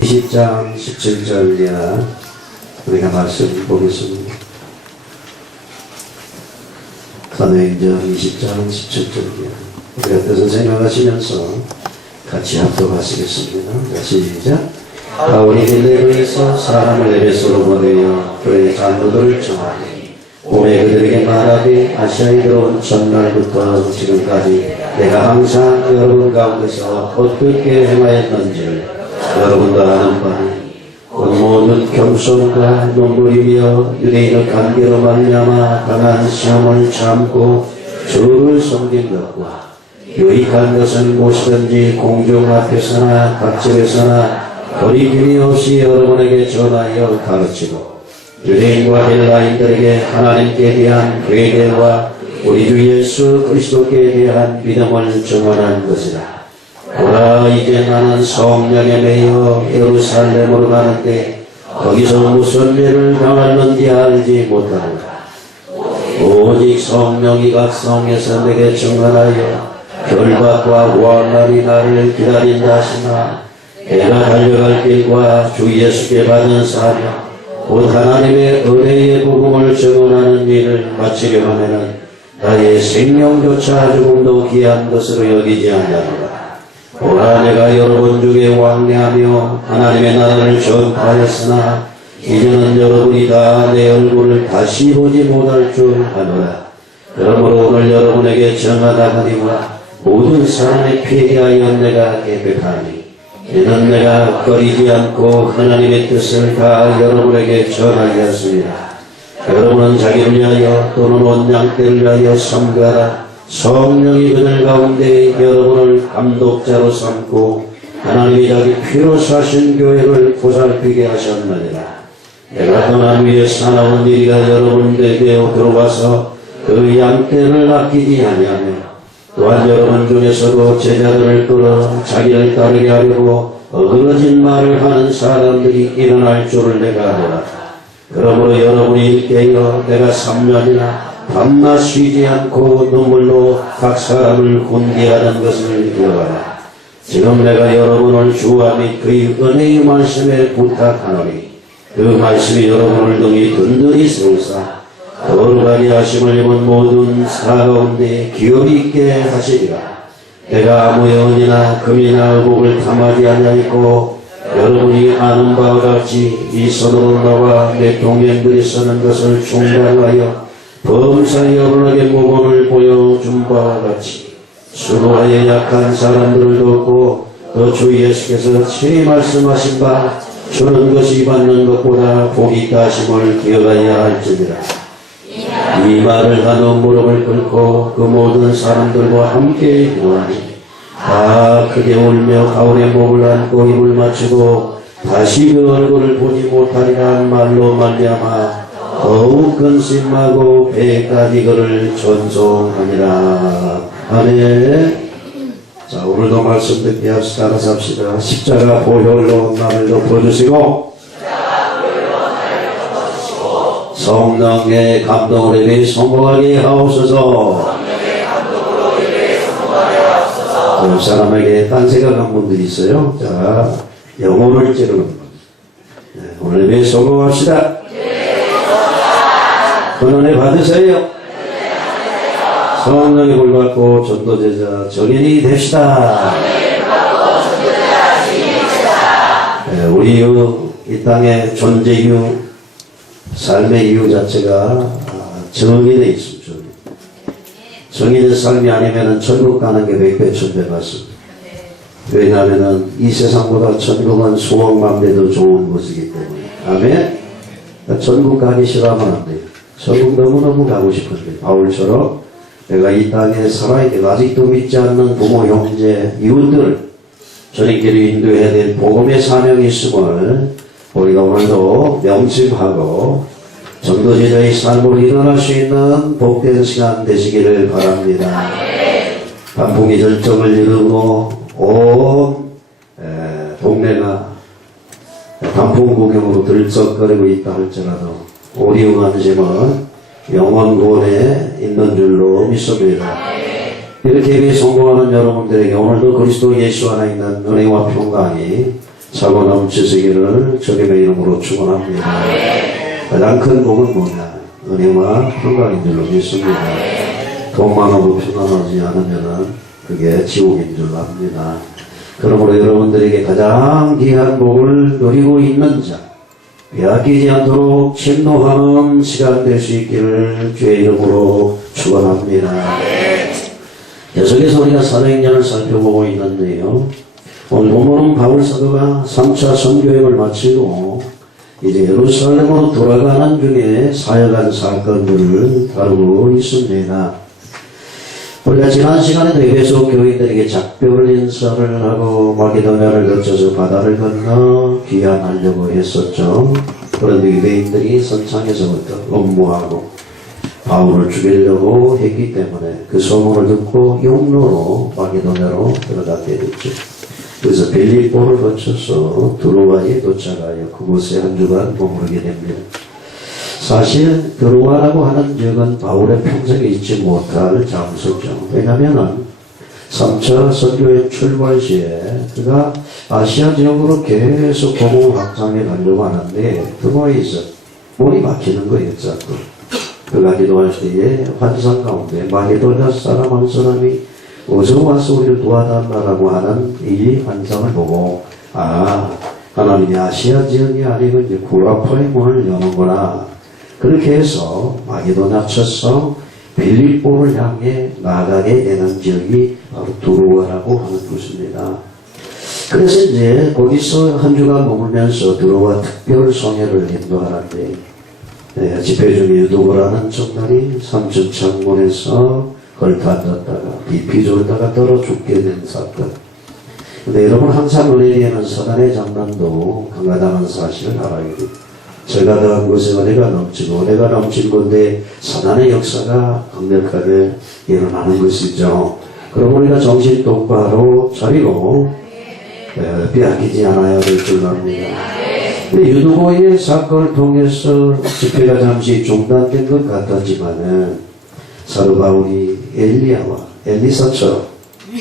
20장 17절이야 우리가 말씀 보겠습니다. 사도행전 20장 17절이야 우리가 뜻을 생각하시면서 같이 합독하시겠습니다. 시작. 바울이 빌립보에서 사람을 에베소로 보내어 교회 장로들을 청하니 오매 그들에게 말하되 아시아에 들어온 전날부터 지금까지 내가 항상 여러분 가운데서 어떻게 행하였는지를 여러분도 아는 바니 곧 모든 겸손과 눈물이며 유대인의 관계로 말미암아 강한 시험을 참고 주를 섬긴 것과 유익한 것은 무엇이든지 공중 앞에서나 각집에서나 거리낌이 없이 여러분에게 전하여 가르치고 유대인과 헬라인들에게 하나님께 대한 회개와 우리 주 예수 그리스도께 대한 믿음을 증언한 것이라. 보라, 이제 나는 성령에 매여 예루살렘으로 가는데 거기서 무슨 일을 당하는지 알지 못하노라. 오직 성령이 각 성에서 내게 증언하여 결박과 구원날이 나를 기다린다 하시나 내가 달려갈 길과 주 예수께 받은 사명 곧 하나님의 은혜의 복음을 증언하는 일을 마치려 하면은 나의 생명조차 조금도 귀한 것으로 여기지 않냐노라. 보라, 내가 여러분 중에 왕래하며 하나님의 나라를 전파하였으나 이제는 여러분이 다 내 얼굴을 다시 보지 못할 줄 아노라. 그러므로 오늘 여러분에게 정하다 하니와 모든 사람의 피해하여 내가 계획하니 이는 내가 꺼리지 않고 하나님의 뜻을 다 여러분에게 전하였습니다. 여러분은 자기를 위하여 또는 온 양떼를 위하여 섬가라. 성령이 그들 가운데 여러분을 감독자로 삼고 하나님이 자기 피로 사신 교회를 보살피게 하셨느니라. 내가 떠난 후에 사나운 일이가 여러분들에게 들어와서 그 양떼를 아끼지 아니하며 또한 여러분 중에서도 제자들을 끌어 자기를 따르게 하려고 어그러진 말을 하는 사람들이 일어날 줄을 내가 알아. 그러므로 여러분이 일깨어 내가 3년이나 밤낮 쉬지 않고 눈물로 각 사람을 훈계하는 것을 기억하라. 지금 내가 여러분을 주와 및 그의 은혜의 말씀에 부탁하노니 그 말씀이 여러분을 등이 든든히 세우사 거룩하게 하심을 입은 모든 사 가운데 기업이 있게 하시리라. 내가 아무의 은이나 금이나 의복을 탐하지 아니하였고 여러분이 아는 바와 같이 이 손으로 나와 내 동행들이 쓰는 것을 중단하여 범사에 여러분에게 모범을 보여준 바와 같이 수고하여 약한 사람들을 돕고 또 주 예수께서 친히 말씀하신 바 주는 것이 받는 것보다 복이 있다 하심을 기억하여야 할지니라. 이 말을 하며 무릎을 꿇고 그 모든 사람들과 함께 기도하니 다 크게 울며 가운에 목을 안고 입을 맞추고 다시 그 얼굴을 보지 못하리란 말로 말미암아 더욱 근심하고 배까지 그를 존송하니라. 아멘. 자, 오늘도 말씀 듣게 합시다. 따라서 합시다. 십자가 보혈로 나를 덮어주시고 성령의 감동으로 인해 성공하게 하옵소서. 옆 사람에게 딴 생각한 분들이 있어요. 자, 영혼을 찌르는 분. 네, 오늘 왜 성공합시다. 권한을 받으세요. 성령의 물 받고 전도제자 전인이 됩시다. 네, 우리 이 땅의 존재 이유, 삶의 이유 자체가 정의되어 있습니다. 정의된 삶이 아니면 천국 가는 게 백배 천배 같습니다. 왜냐하면 이 세상보다 천국은 수억만 배도 좋은 곳이기 때문에. 아멘. 천국 가기 싫어하면 안 돼요. 천국 너무너무 가고 싶은데 바울처럼 내가 이 땅에 살아있게 아직도 믿지 않는 부모, 형제, 이웃들을 저희끼리 인도해야 될 복음의 사명이 있음을 우리가 오늘도 명심하고 전도제자의 삶으로 일어날 수 있는 복된 시간 되시기를 바랍니다. 단풍이 절정을 이루고 온 동네가 단풍 구경으로 들썩거리고 있다 할지라도 우리 응한심은 영원 구원에 있는 줄로 믿습니다. 이렇게 성공하는 여러분들에게 오늘도 그리스도 예수 안에 있는 은혜와 평강이 사고 넘치시기를 주님의 이름으로 축원합니다. 가장 큰 복은 뭐냐? 은혜와 평강인 줄로 믿습니다. 돈 많아도 평안하지 않으면 그게 지옥인 줄 압니다. 그러므로 여러분들에게 가장 귀한 복을 누리고 있는 자, 빼앗기지 않도록 침노하는 시간 될 수 있기를 주의 이름으로 축원합니다. 계속해서 우리가 사도행전을 살펴보고 있는데요. 오늘 본문은 바울 사도가 3차 선교행을 마치고 이제 예루살렘으로 돌아가는 중에 사역한 사건들을 다루고 있습니다. 우리가 지난 시간에도 에베소 교인들에게 작별 인사를 하고 마게도냐를 거쳐서 바다를 건너 귀환하려고 했었죠. 그런데 유대인들이 선창에서부터 음모하고 바울을 죽이려고 했기 때문에 그 소문을 듣고 용로로 마게도냐로 들어가게 됐죠. 그래서 빌립보를 거쳐서 드로아에 도착하여 그곳에 한 주간 머무르게 됩니다. 사실 드로아라고 하는 지역은 바울의 평생에 잊지 못할 장소죠. 왜냐하면 3차 선교의 출발 시에 그가 아시아 지역으로 계속 복음 확장해 가려고 하는데 드로아에서 문이 막히는 거예요. 자꾸. 그가 기도할 때에 환상 가운데 마게도냐 사람 한 사람이 어서 와서 우리를 도와달라고 하는 이 환상을 보고 하나님이 아시아 지역이 아니고 이제 구라파의 문을 여는구나. 그렇게 해서 마게도냐 첫성 빌립보를 향해 나가게 되는 지역이 바로 드로아라고 하는 곳입니다. 그래서 이제 거기서 한 주간 머물면서 드로아 특별 성회를 인도하는데 집회 중에 유도고라는 청년이 삼층 창문에서 걸터앉았다가 비피 졸다가 떨어 죽게 된 사건. 근데 여러분 항상 은혜에는 사단의 장난도 강하다는 사실을 알아야 돼요. 제가 더한 곳에 은혜가 넘치고 은혜가 넘친 건데 사단의 역사가 강력하게 일어나는 것이죠. 그럼 우리가 정신 똑바로 차리고 빼앗기지 않아야 될 줄 압니다. 근데 유두고의 사건을 통해서 집회가 잠시 중단된 것 같았지만은 사도 바울이 엘리야와 엘리사처럼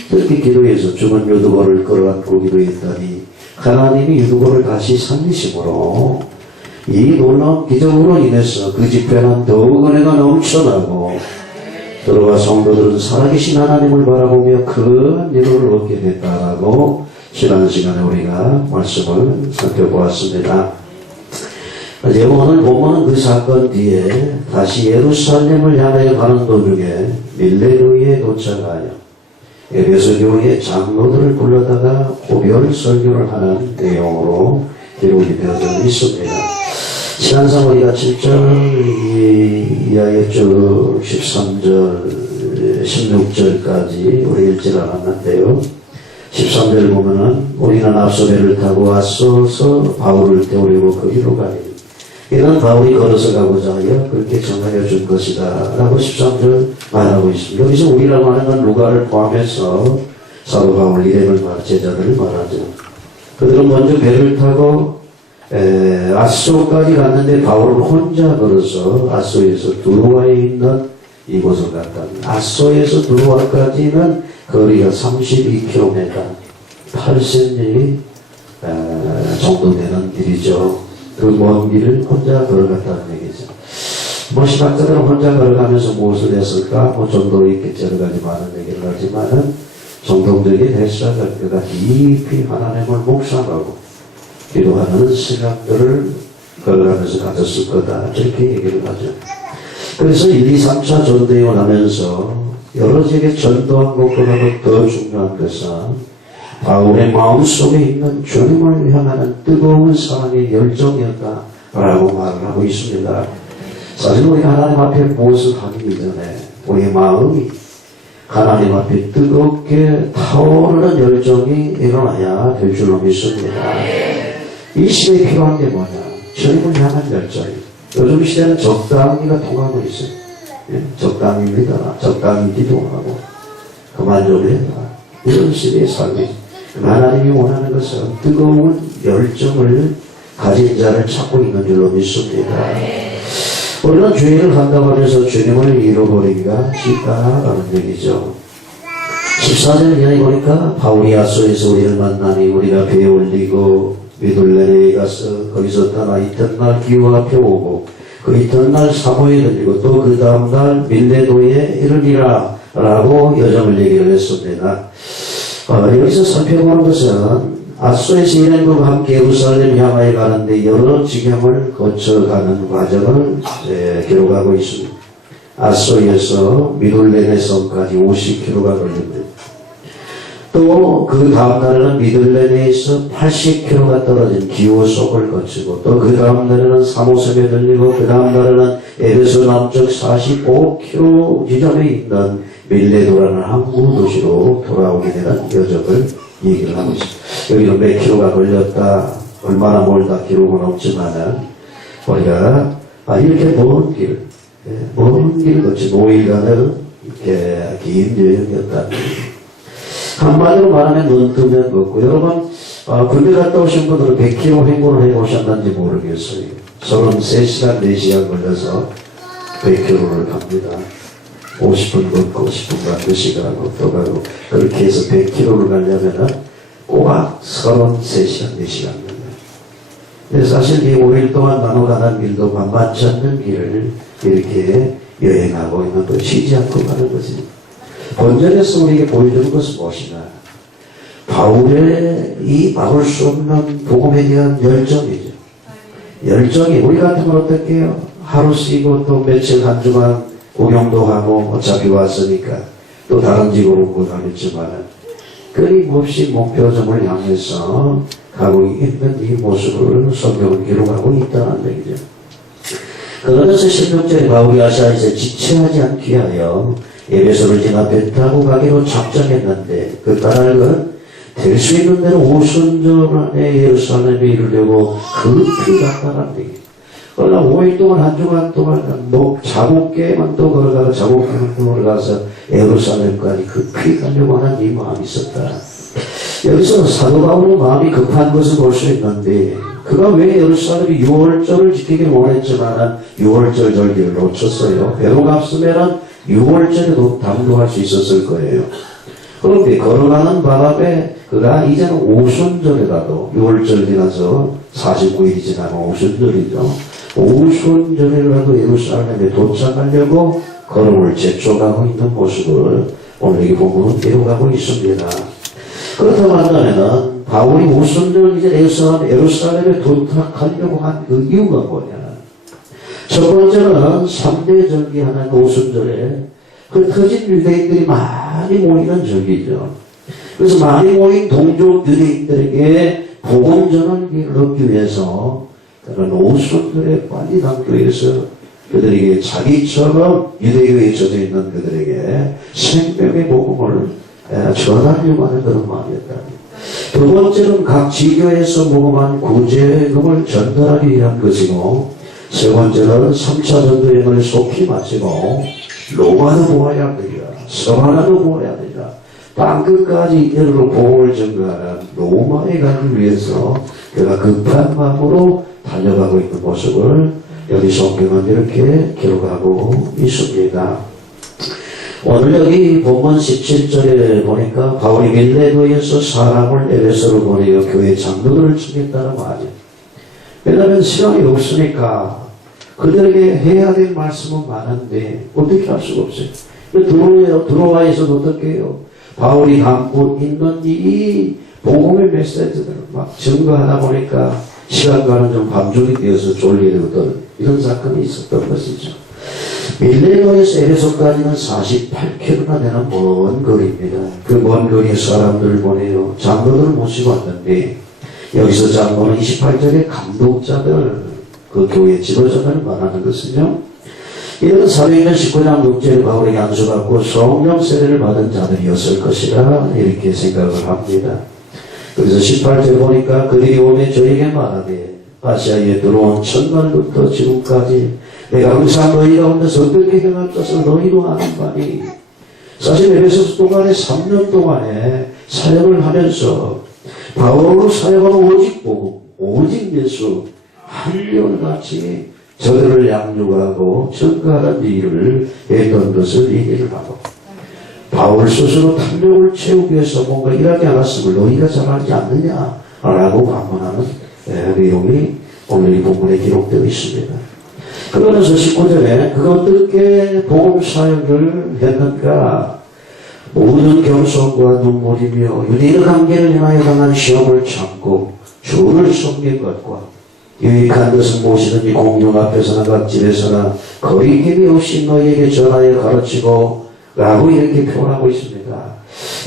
그렇게 기도해서 죽은 유두고를 끌어안고 기도했더니 하나님이 유두고를 다시 살리심으로 이 놀라운 기적으로 인해서 그 집회는 더욱 은혜가 넘쳐나고 들어와 성도들은 살아계신 하나님을 바라보며 큰 위로를 얻게 됐다라고 지난 시간에 우리가 말씀을 살펴보았습니다. 이제 오늘 보면은 그 사건 뒤에 다시 예루살렘을 향해 가는 도중에 밀레노에 도착하여 에베소 교회의 장로들을 불러다가 고별 설교를 하는 내용으로 기록이 되어져 있습니다. 지난상 우리가 7절 이하의 쭉 13절 16절까지 우리 읽지 않았는데요. 13절 보면은 우리는 앞서 배를 타고 앞서서 바울을 태우려고 거기로 가니 이는 바울이 걸어서 가고자 하여 그렇게 정하여 준 것이다 라고 13절 말하고 있습니다. 여기서 우리라고 하는 건 루가를 포함해서 사도 바울 이름을 제자들을 말하죠. 그들은 먼저 배를 타고 아소까지 갔는데 바울은 혼자 걸어서 아소에서 드로아에 있는 이곳을 갔답니다. 아소에서 드로아까지는 거리가 32km 8cm 정도 되는 길이죠. 그 먼 길을 혼자 걸어갔다는 얘기죠. 신학자들은 혼자 걸어가면서 무엇을 했을까? 정도로 있겠지 여러 가지 많은 얘기를 하지만은 정통적인 해석은 그가 깊이 하나님을 묵상하고 기도하는 시간들을 걸어가면서 가졌을 거다. 저렇게 얘기를 하죠. 그래서 1, 2, 3차 전도행을 하면서 여러 지역에 전도한 것보다도 더 중요한 것은 바울의 마음속에 있는 주님을 향하는 뜨거운 사랑의 열정이었다라고 말을 하고 있습니다. 사실 우리가 하나님 앞에 무엇을 하기 이전에 우리의 마음이 하나님 앞에 뜨겁게 타오르는 열정이 일어나야 될 줄로 믿습니다. 이 시대에 필요한 게 뭐냐? 주님을 향한 열정이. 요즘 시대는 적당히가 통하고 있어요. 적당히 믿어라. 적당히 기도하고 그만 좀 해라. 이런 시대의 삶이 하나님이 원하는 것은 뜨거운 열정을 가진 자를 찾고 있는 줄로 믿습니다. 우리는 죄를 한다고 해서 주님을 잃어버리기가 쉽다라는 얘기죠. 14절 이하에 보니까 바울이 아소에서 우리를 만나니 우리가 배에 올리고 미둘레네에 가서 거기서 떠나 이튿날 기후가 펴오고 그 이튿날 사모에 들리고 또 그 다음날 밀레도에 이르리라 라고 여정을 얘기를 했습니다. 여기서 살펴보는 것은 아소에서 일행과 함께 예루살렘 향하여 가는데 여러 지경을 거쳐가는 과정을 기록하고 있습니다. 아소에서 미둘레네 섬까지 50km가 걸립니다. 또 그 다음날에는 미둘레네에서 80km가 떨어진 기호속을 거치고 또 그 다음날에는 사모섬에 들리고 그 다음날에는 에베소 남쪽 45km 지점에 있는 밀레도라는 항구 도시로 돌아오게 되는 여정을 얘기를 하고 있습니다. 여기는 몇 킬로가 걸렸다, 얼마나 멀다 기록은 없지만은 우리가 이렇게 먼 길 거친 5일간을 이렇게 긴 여행이었다. 한마디로 말하면 눈 뜨면 걷고, 여러분 군대 갔다 오신 분들은 100km 행군을 해오셨는지 모르겠어요. 33시간 4시간 걸려서 100km를 갑니다. 50분 걷고 10분 가고 2시간 하고 또 가고 그렇게 해서 100km를 가려면은 꼬박 33시간 4시간 걸려요. 근데 사실 이 5일 동안 나눠가는 길도 만만치 않는 길을 이렇게 여행하고 있는 거 쉬지 않고 가는 거지. 본전에서 우리에게 보여주는 것은 무엇이냐? 바울의 이 막을 수 없는 복음에 대한 열정이죠. 열정이 우리 같으면 어떻게 해요? 하루 쉬고 또 며칠 한 주간 구경도 하고 어차피 왔으니까 또 다른 집으로 오고 다녔지만 끊임없이 목표점을 향해서 가고 있는 이 모습을 성경은 기록하고 있다는 얘기죠. 그러면서 16절에 바울이 아시아에서 지체하지 않기 위하여 에베소를 지나 배 타고 가기로 작정했는데 그 까닭은 될 수 있는 대로 오순절에 예루살렘에 이르려고 급히 갔다는 얘기죠. 그러나 5일 동안 한 주간 동안 자국계만 또 걸어가고 자국계만 또 걸어가서 예루살렘까지 급히 가려고 하는 이 마음이 있었다. 여기서 사도 바울의 마음이 급한 것을 볼 수 있는데 그가 왜 예루살렘이 6월절을 지키기를 원했지만 6월절 절기를 놓쳤어요. 배로 갔으면 6월절에도 당도할 수 있었을 거예요. 그런데 걸어가는 바람에 그가 이제는 오순절에라도 6월절 지나서 49일이 지나면 오순절이죠. 오순절에라도 예루살렘에 도착하려고 걸음을 재촉하고 있는 모습을 오늘 이 본문은 기록하고 있습니다. 그렇다고 한다면 바울이 오순절 이제 예루살렘에 도착하려고 한 그 이유가 뭐냐? 첫 번째는 3대 절기하는 오순절에 흩어진 유대인들이 많이 모이는 절기죠. 그래서 많이 모인 동족 유대인들에게 복음 전환기를 얻기 위해서 그런 오순절에 빨리 당도해서 그들에게 자기처럼 유대교에 젖어 있는 그들에게 생명의 복음을 전하려고 하는 그런 마음이었다. 두 번째는 각 지교에서 모금한 구제금을 전달하기 위한 것이고 세 번째는 3차 전도여행을 속히 마치고 로마도 보아야 되리라, 서바나도 보아야 되리라, 땅끝까지 이르러 복음을 전가하는 로마에 가기 위해서 그가 급한 마음으로 달려가고 있는 모습을 여기 성경은 이렇게 기록하고 있습니다. 오늘 여기 본문 17절에 보니까 바울이 밀레도에서 사람을 에베소로 보내어 교회 장로들을 죽였다는 말이에요. 왜냐하면 시간이 없으니까 그들에게 해야 될 말씀은 많은데 어떻게 할 수가 없어요. 들어와 있어도 어떻게 해요? 바울이 담고 있는 이 복음의 메시지들을 막 증거하다 보니까 시간과는 좀 밤중이 되어서 쫄리거든 이런 사건이 있었던 것이죠. 밀레도에서 에베소까지는 48km나 되는 먼 거리입니다. 그 먼 거리에 사람들을 보내요. 장로들을 모시고 왔는데 여기서 장로는 28절에 감독자들 그 교회 지도자들을 말하는 것은요. 이들은 사도행전 19장 6절에 바울에게 안수받고 성령 세례를 받은 자들이었을 것이라 이렇게 생각을 합니다. 그래서 18절에 보니까 그들이 오매 저에게 말하되 아시아에 들어온 첫날부터 지금까지 내가 항상 너희 가운데서 어떻게 행할 것을 너희도 아는 바니 사실 에베소 동안에 3년 동안에 사역을 하면서 바울로 사역하는 오직 복음, 오직 예수 한결같이 저들을 양육하고 전가하는 일을 했던 것을 얘기를 하고 바울 스스로 탐욕을 채우기 위해서 뭔가 일하지 않았음을 너희가 잘 알지 않느냐라고 반문하는 내용이 오늘 이 본문에 기록되어 있습니다. 그러면서 19절에 그가 어떻게 복음 사역을 했는가? 모든 겸손과 눈물이며 유대인의 관계를 인하여 당한 시험을 참고 주를 섬긴 것과 유익한 것은 무엇이든지 공중 앞에서나 각집에서나 거리낌이 없이 너희에게 전하여 가르치고 라고 이렇게 표현하고 있습니다.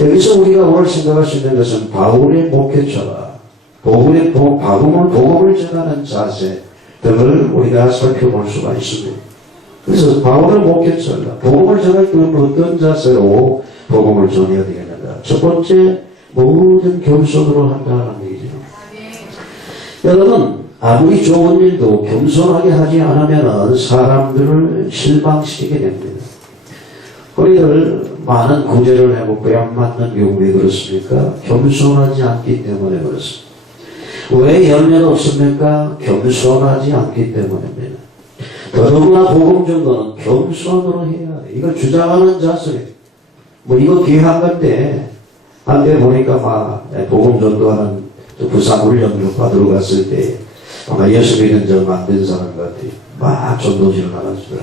여기서 우리가 오늘 생각할 수 있는 것은 바울의 목회처가 복음을 전하는 자세 등을 우리가 살펴볼 수가 있습니다. 그래서 바울의 목회처가 복음을 전할 때 어떤 자세로 복음을 전해야 되겠는가? 첫 번째, 모든 겸손으로 한다는 얘기죠. 여러분, 아무리 좋은 일도 겸손하게 하지 않으면 사람들을 실망시키게 됩니다. 우리들 많은 구제를 해볼까요? 안 맞는 경우 왜 그렇습니까? 겸손하지 않기 때문에 그렇습니다. 왜 열매가 없습니까? 겸손하지 않기 때문입니다. 더더구나 복음 전도는 겸손으로 해야 돼. 이걸 주장하는 자세. 이거 귀한 건데, 한때 보니까 복음 전도하는 부상훈련 받으러 갔을 때, 아마 예수 믿은 지 얼마 안 된 사람 같아요. 전도지를 나가주더라.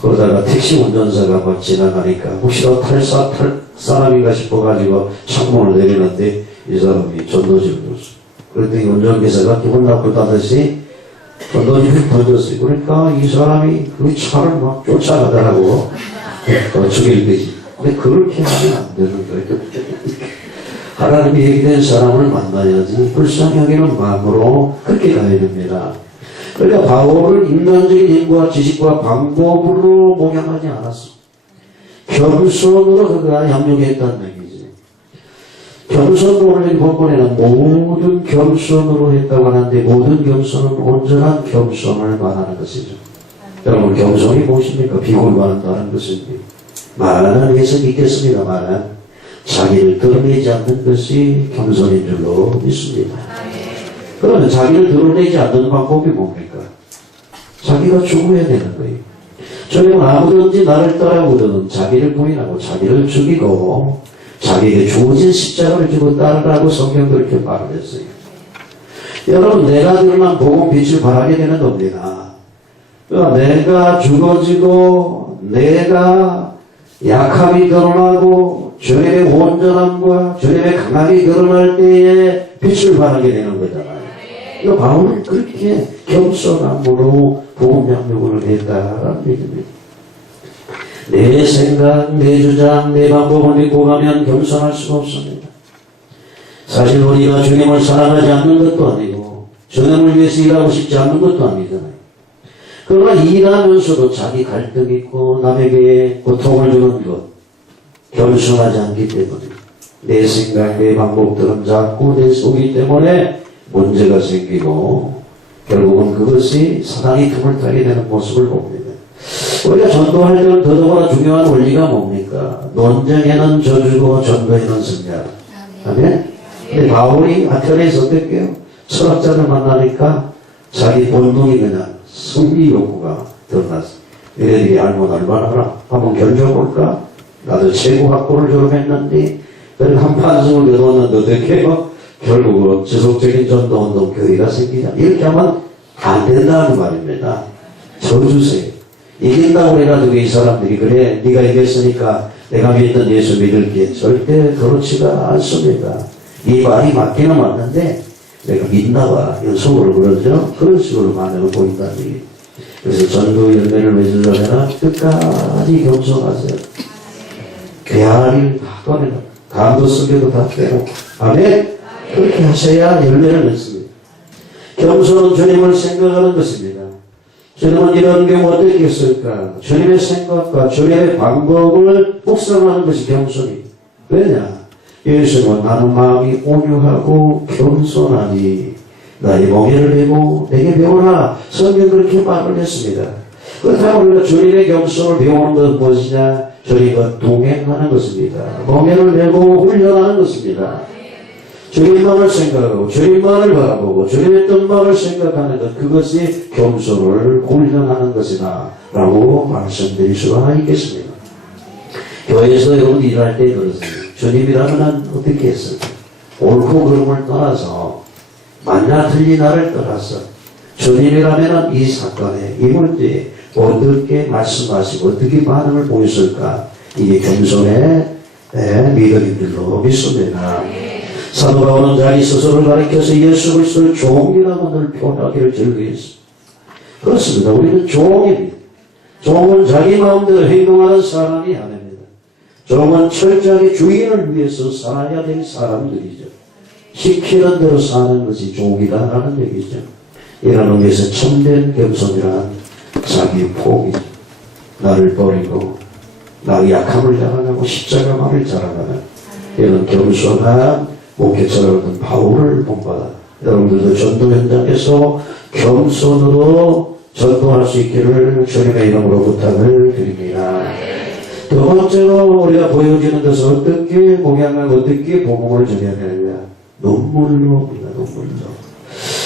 그러다가 택시 운전사가 지나가니까, 혹시나 탈 사람인가 싶어가지고 창문을 내리는데, 이 사람이 전도지를 줬어. 그랬더니 운전기사가 기분 나쁘다듯이 전도지를 던졌어요. 그러니까 이 사람이 그 차를 막 쫓아가더라고. 죽일 거지. 근데 그렇게 하면 안 되는 거예요. 하나님이 얘기된 사람을 만나야지 불쌍히 여기는 마음으로 그렇게 가야 됩니다. 그러니까 바울을 인간적인 힘과 지식과 방법으로 목양하지 않았어. 겸손으로 그가 양육했다는 얘기지. 겸손도 오늘 본문에는 모든 겸손으로 했다고 하는데 모든 겸손은 온전한 겸손을 말하는 것이죠. 여러분, 겸손이 무엇입니까? 비굴만한다는 것입니다. 말하는 해석이 있겠습니다만 자기를 드러내지 않는 것이 겸손인 줄로 믿습니다. 그러면 자기를 드러내지 않는 방법이 뭡니까? 자기가 죽어야 되는 거예요. 저는 아무든지 나를 따라오든 자기를 부인하고 자기를 죽이고 자기에게 주어진 십자가를 지고 따르라고 성경도 이렇게 말했어요. 여러분, 내가 드러난 복음 빛을 발하게 되는 겁니다. 내가 죽어지고 내가 약함이 드러나고 주님의 온전함과 주님의 강함이 드러날 때에 빛을 발하게 되는 거잖아요. 이거 바울은 그렇게 겸손함으로 복음 양육을 했다라는 얘기입니다. 내 생각, 내 주장, 내 방법을 믿고 가면 겸손할 수가 없습니다. 사실 우리가 주님을 사랑하지 않는 것도 아니고 주님을 위해서 일하고 싶지 않는 것도 아니잖아요. 그러나 일하면서도 자기 갈등이 있고 남에게 고통을 주는 것 겸손하지 않기 때문에 내 생각, 내 방법들은 자꾸 내 속이기 때문에 문제가 생기고 결국은 그것이 사단이 틈을 타게 되는 모습을 봅니다. 우리가 전도할 때는 더더구나 중요한 원리가 뭡니까? 논쟁에는 저주고 전도에는 승리하라. 아멘? 근데 바울이 아테네에서 어땠게요? 철학자를 만나니까 자기 본능이 그냥 승리 욕구가 드러났어. 너희들이 알면 얼마나 하라. 한번 견뎌볼까? 나도 최고 학부를 졸업했는데 한판 승을 거뒀는데 어떻게 해요? 결국은 지속적인 전도운동 교회가 생기자. 이렇게 하면 안 된다는 말입니다. 저주세요. 이긴다고 해가지고 이 사람들이 그래 네가 이겼으니까 내가 믿는 예수 믿을게. 절대 그렇지가 않습니다. 이 말이 맞기는 맞는데 내가 믿나봐. 이런 속으로 그러죠. 그런 식으로 반응을 보인다는 얘기예요. 그래서 전도 열매를 맺으려면 끝까지 겸손하세요. 괴할 다 꺼내라. 감도 쓰게도 다 빼고. 아멘? 그렇게 하셔야 열매를 맺습니다. 겸손은 주님을 생각하는 것입니다. 주님은 이런 경우 어떻게 했을까? 주님의 생각과 주님의 방법을 묵상하는 것이 겸손입니다. 왜냐? 예수님은 나는 마음이 온유하고 겸손하니 나의 멍에를 메고 내게 배우라. 성경 그렇게 말을 했습니다. 그렇다면 우리가 주님의 겸손을 배우는 것은 무엇이냐? 주님과 동행하는 것입니다. 멍에를 메고 훈련하는 것입니다. 주님만을 생각하고 주님만을 바라보고 주님의 뜻만을 생각하는 것, 그것이 겸손을 훈련하는 것이다 라고 말씀드릴 수가 있겠습니다. 교회에서 여러분 일할 때 그렇습니다. 주님이라면 어떻게 했을까? 옳고 그름을 떠나서 만나 틀린 나를 떠나서 주님이라면 이 사건에 이 문제에 어떻게 말씀하시고 어떻게 반응을 보였을까? 이게 겸손의 믿음인들로 믿습니다. 사도 바울은 자기 스스로를 가리켜서 예수 그리스도를 종이라고 늘 표현하기를 즐거워했습니다. 그렇습니다. 우리는 종입니다. 종은 자기 마음대로 행동하는 사람이 아닙니다. 종은 철저하게 주인을 위해서 살아야 될 사람들이죠. 시키는 대로 사는 것이 종이다라는 얘기죠. 이런 의미에서 참된 겸손이란 자기 포기죠. 나를 버리고 나의 약함을 자랑하고 십자가만을 자랑하는 이런 겸손한 목회자로는 바울을 본받아 여러분들도 전도 현장에서 겸손으로 전도할 수 있기를 주님의 이름으로 부탁을 드립니다. 두 번째로 우리가 보여지는 것은 어떻게 목양하고 어떻게 복음을 전해야 되느냐. 눈물로.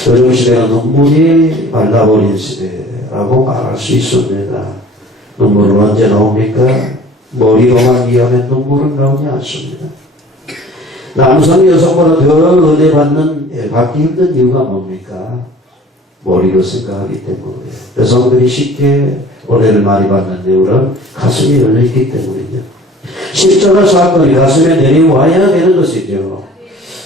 요즘 시대는 눈물이 말라버린 시대라고 말할 수 있습니다. 눈물은 언제 나옵니까? 머리로만 이하면 눈물은 나오지 않습니다. 남성 여성보다 더 은혜 받기 힘든 이유가 뭡니까? 머리로 생각하기 때문이에요. 여성들이 쉽게 은혜를 많이 받는 이유는 가슴이 열려있기 때문이죠. 십자가 사건이 가슴에 내려와야 되는 것이죠.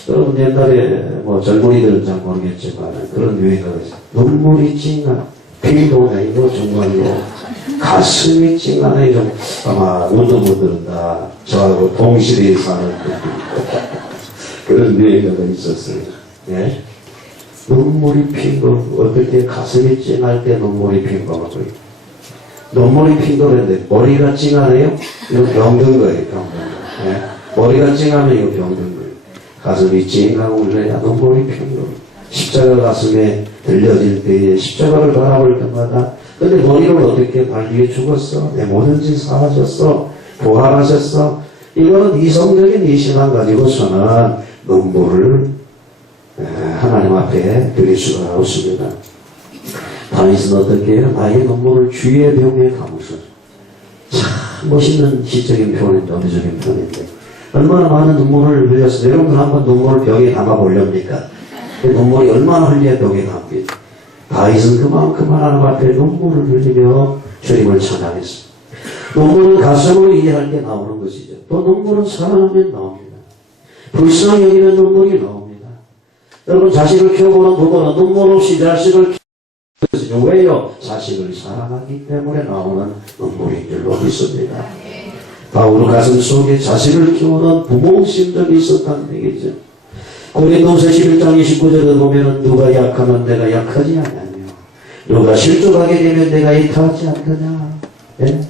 여러분 옛날에 젊은이들은 잘 모르겠지만 그런 유행가 있어요. 눈물이 찡한 피도 나이고 정말로 가슴이 찡한 이런 아마 운동분들은 다 저하고 동시대에 사는 그런 유행가가 있었어요. 네? 눈물이 핀 거, 어떨 때 가슴이 찡할 때 눈물이 핀 거 같고요. 눈물이 핀 거는데 머리가 찡하네요? 이거 병든 거예요, 병든 거. 네? 머리가 찡하면 이거 병든 거예요. 가슴이 찡하고 울려야 눈물이 핀 거. 십자가 가슴에 들려질 때에 십자가를 바라볼 때마다 근데 머리를 어떻게 발리에 죽었어? 내 모든 짓 사하셨어? 부활하셨어? 이거는 이성적인 이 신앙 가지고서는 눈물을 하나님 앞에 드릴 수가 없습니다. 다윗은 어떻게 해요? 나의 눈물을 주의 병에 감으소. 참 멋있는 시적인 표현인데 어미적인 표현인데 얼마나 많은 눈물을 흘렸어. 여러분 한번 눈물을 병에 담아보렵니까? 눈물이 얼마나 흘려야 병에 담습니까? 다윗은 그만큼 하나님 앞에 눈물을 흘리며 주님을 찬양했습니다. 눈물은 가슴으로 이해할 때 나오는 것이죠. 또 눈물은 사랑하면 나옵니다. 불쌍히 여기면 눈물이 나옵니다. 여러분 자식을 키워보는 부모는 눈물 없이 자식을 키우는 왜요? 자식을 사랑하기 때문에 나오는 눈물인 줄로 믿습니다. 바울은 가슴 속에 자식을 키우는 부모 심정이 있었다는 얘기죠. 고린도서 11장 29절에 보면 누가 약하면 내가 약하지 않냐며 누가 실족하게 되면 내가 이타하지 않느냐. 네?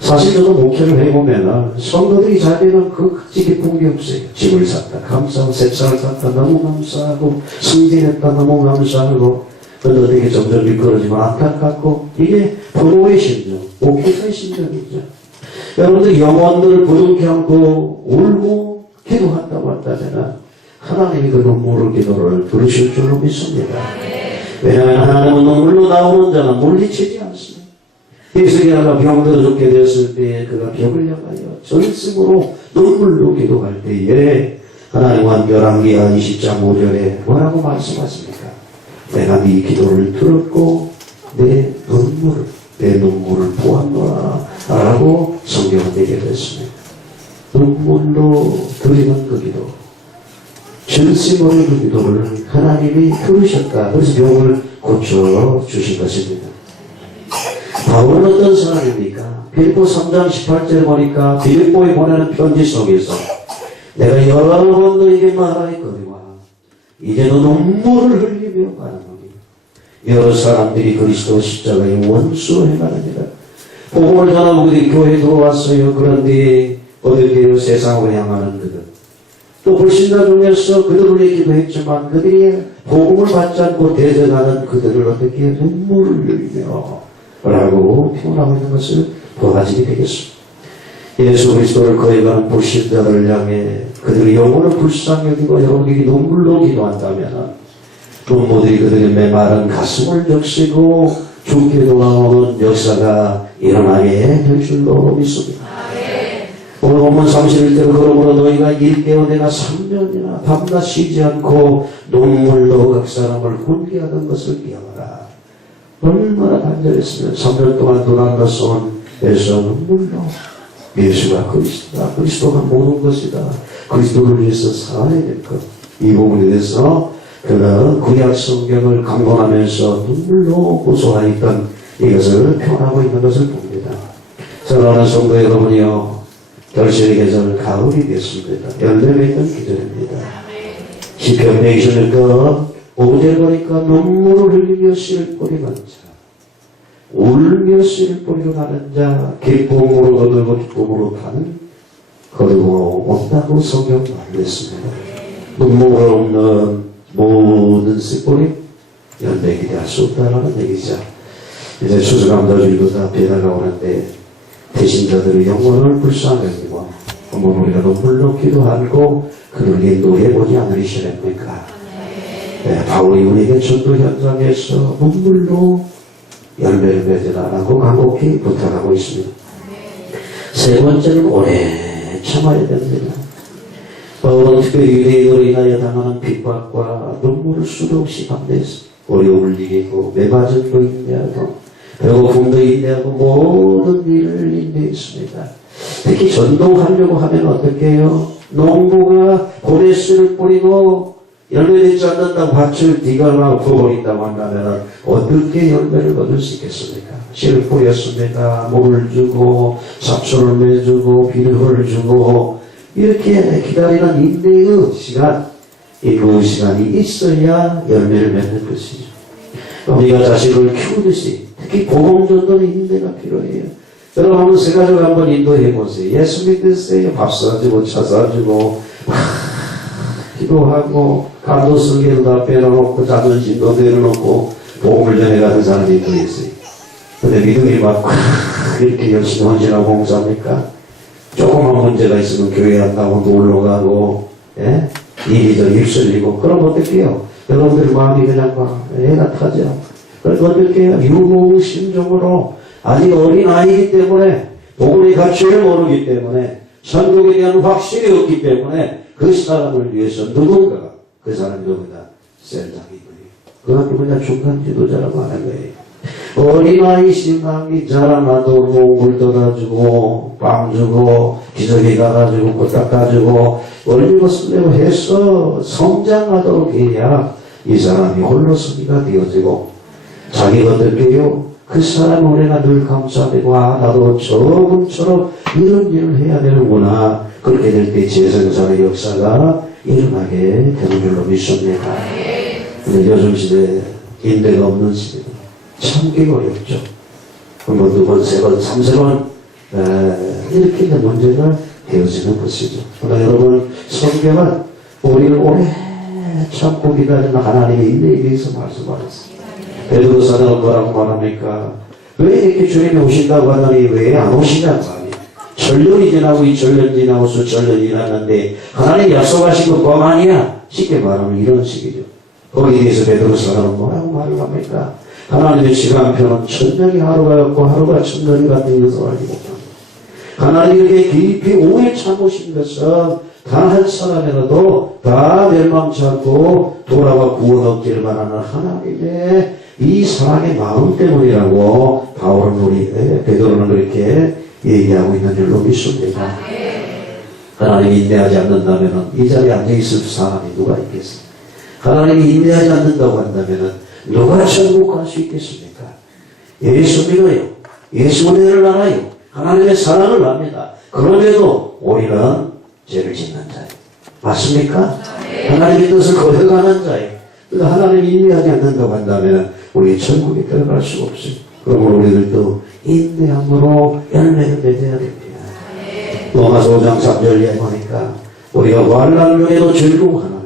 사실 저도 목회를 해보면 성도들이 잘 되면 그 깊은 게 없어요. 집을 샀다 감사하고 새차를 샀다 너무 감사하고 승진했다 너무 감사하고 근데 어떻게 점점 미끄러지면 안타깝고 이게 부모의 심정, 목회자의 심정이죠. 여러분들 영혼을 부둥켜 안고 울고 기도한다고 한다면 하나님이 그 눈물을 기도를 들으실 줄로 믿습니다. 왜냐하면 하나님은 눈물로 나오는 자는 물리치지 않습니다. 히스기야가 병들어 죽게 되었을 때 그가 벽을 향하여 전심으로 눈물로 기도할 때에 하나님은 열왕기하 20장 5절에 뭐라고 말씀하십니까? 내가 네 기도를 들었고 내 눈물을 보았노라 라고 성경은 얘기했습니다. 눈물로 드리는 그 기도 전심으로 그 기도를 하나님이 들으셨다. 그래서 병을 고쳐주신 것입니다. 바울은 어떤 사람입니까? 빌립보 3장 18절에 보니까 빌립보에 보내는 편지 속에서 내가 여러 번 너에게 말하였거니와 이제도 눈물을 흘리며 말하노니 여러 사람들이 그리스도 십자가의 원수로 행하느니라. 복음을 전하고 그들이 교회에 들어왔어요. 그런데 어떻게 세상으로 향하는 그들 또 불신자 중에서 그들을 얘기도 했지만 그들이 복음을 받지 않고 대적하는 그들을 어떻게 눈물을 흘리며 라고 표현하고 있는 것을 보아지게 되겠습니다. 예수 그리스도를 거역하는 불신자들을 향해 그들의 영혼을 불쌍히 여기고 여러분들이 눈물로 기도한다면 부모들이 그들의 메마른 가슴을 적시고 죽게 돌아오는 역사가 일어나게 될 줄로 믿습니다. 오늘 본문 31절에 그러므로 너희가 일깨워 내가 3년이나 기억하라. 밤낮 쉬지 않고 눈물로 각 사람을 훈계하던 것을 기억하라. 얼마나 간절했으면 3년 동안 도난다 쏜 에서 눈물로 예수가 그리스도다. 그리스도가 모든 것이다. 그리스도를 위해서 살아야 될 것. 이 부분에 대해서 그는 구약 성경을 강론하면서 눈물로 고소하였던 이것을 표현하고 있는 것을 봅니다. 사랑하는 성도 여러분이요, 결실의 계절 가을이 됐습니다. 열매 맺는 계절입니다. 시편 126편 5절 보니까 눈물을 흘리며 씨를 뿌리는 자, 울며 씨를 뿌리러 가는 자, 기쁨으로 거두고 기쁨으로 파는 거두고 온다고 성경 말했습니다. 눈물 없는 모든 씨뿌리 열매 기대할 수 없다라는 얘기죠. 이제 추수감사주일도 다 배나가 오는데 대신자들의 영혼을 불쌍히 여기고 한번 우리가 눈물로 기도하고 그를 인도해보지 않으시렵니까? 네, 바울이 우리에게 전도 현장에서 눈물로 열매를 맺으라고 간곡히 부탁하고 있습니다. 세 번째는 오래 참아야 됩니다. 바울은 특별히 유대인으로 인하여 당하는 핍박과 눈물을 수도 없이 감내했습니다. 어려움을 이기고 매맞음도 인내하고 배고픔도 인내하고 모든 일을 인내했습니다. 특히 전도하려고 하면 어떻게 해요? 농부가 고래씨를 뿌리고 열매 맺지 않는다고 밭을 디가나 부어버린다고 한다면 어떻게 열매를 얻을 수 있겠습니까? 씨를 뿌렸습니다. 물을 주고 잡초를 매주고 비료를 주고 이렇게 기다리는 인내의 시간, 그 시간이 있어야 열매를 맺는 것이죠. 우리가 자식을 키우듯이 특히 복음전도는 인내가 필요해요. 여러분 한번 세 가족 한번 인도해보세요. 예수 믿으세요. 밥 사주고 차 사주고 기도하고 간도 성경도 다 빼놓고 자존심도 내려놓고 복음을 전해가는 사람이 또 있어요. 근데 믿음이 막 이렇게 열심히 헌신하고 봉사합니까? 조그만 문제가 있으면 교회 한다고 놀러 가고 이리저리 입술리고 그럼 어떻게 해요? 여러분들 마음이 그냥 막 애가 타죠. 그래서 어떻게 해요? 유무심적으로 아직 어린 아이이기 때문에 복음의 가치를 모르기 때문에 천국에 대한 확신이 없기 때문에 그 사람을 위해서 누군가가 그 사람이 누구다? 셀장이 거예요. 그것도 그냥 중간 지도자라고 하는 거예요. 어린아이 신앙이 자라나도 물 떠다주고 빵 주고 기저귀 가가지고 꽃 닦아주고 얼리고서 내고 해서 성장하도록 해야 이 사람이 홀로서기가 되어지고 자기가 어떨게요? 그 사람은 우리가 늘 감사되고 나도 저분처럼 이런 일을 해야 되는구나. 그렇게 될 때 재생산의 역사가 일어나게 되는 줄로 믿습니다. 근데 요즘 시대에 인내가 없는 시대입니다. 참기 어렵죠. 한 번, 두 번, 세 번, 3세번 이렇게 된 문제가 되어지는 것이죠. 그러나 여러분 성경은 우리를 오래 참고 기다리는 하나님의 인내에 대해서 말씀하셨습니다. 베드로 사도는 뭐라고 말합니까? 왜 이렇게 주님이 오신다고 하더니 왜 안 오시냐고 하니 천년이 지나고 2000년 지나고 수천 년이 지났는데 하나님이 약속하신 거 뻥 아니야? 쉽게 말하면 이런 식이죠. 거기에 대해서 베드로 사도는 뭐라고 말을 합니까? 하나님의 시간표는 천년이 하루가 였고 하루가 천년이 같은 것을 알지 못합니다. 하나님에게 깊이 오래 참으신 것은 단 한 사람이라도 다 멸망치 않고 돌아와 구원 얻기를 바라는 하나님의 이 사랑의 마음 때문이라고 바울은 우리 베드로는 그렇게 얘기하고 있는 줄로 믿습니다. 하나님이 인내하지 않는다면 이 자리에 앉아있을 사람이 누가 있겠습니까? 하나님이 인내하지 않는다고 한다면 누가 천국 갈 수 있겠습니까? 예수 믿어요. 예수 은혜를 알아요. 하나님의 사랑을 압니다. 그런데도 우리는 죄를 짓는 자예요. 맞습니까? 하나님의 뜻을 거역하는 자예요. 그러니까 하나님이 인내하지 않는다고 한다면 우리 천국에 들어갈 수가 없어요. 그러므로 우리들도 인내함으로 열매를 맺어야 됩니다. 로마서 5장 3절에 보니까 우리가 환난 중에도 즐거워하나니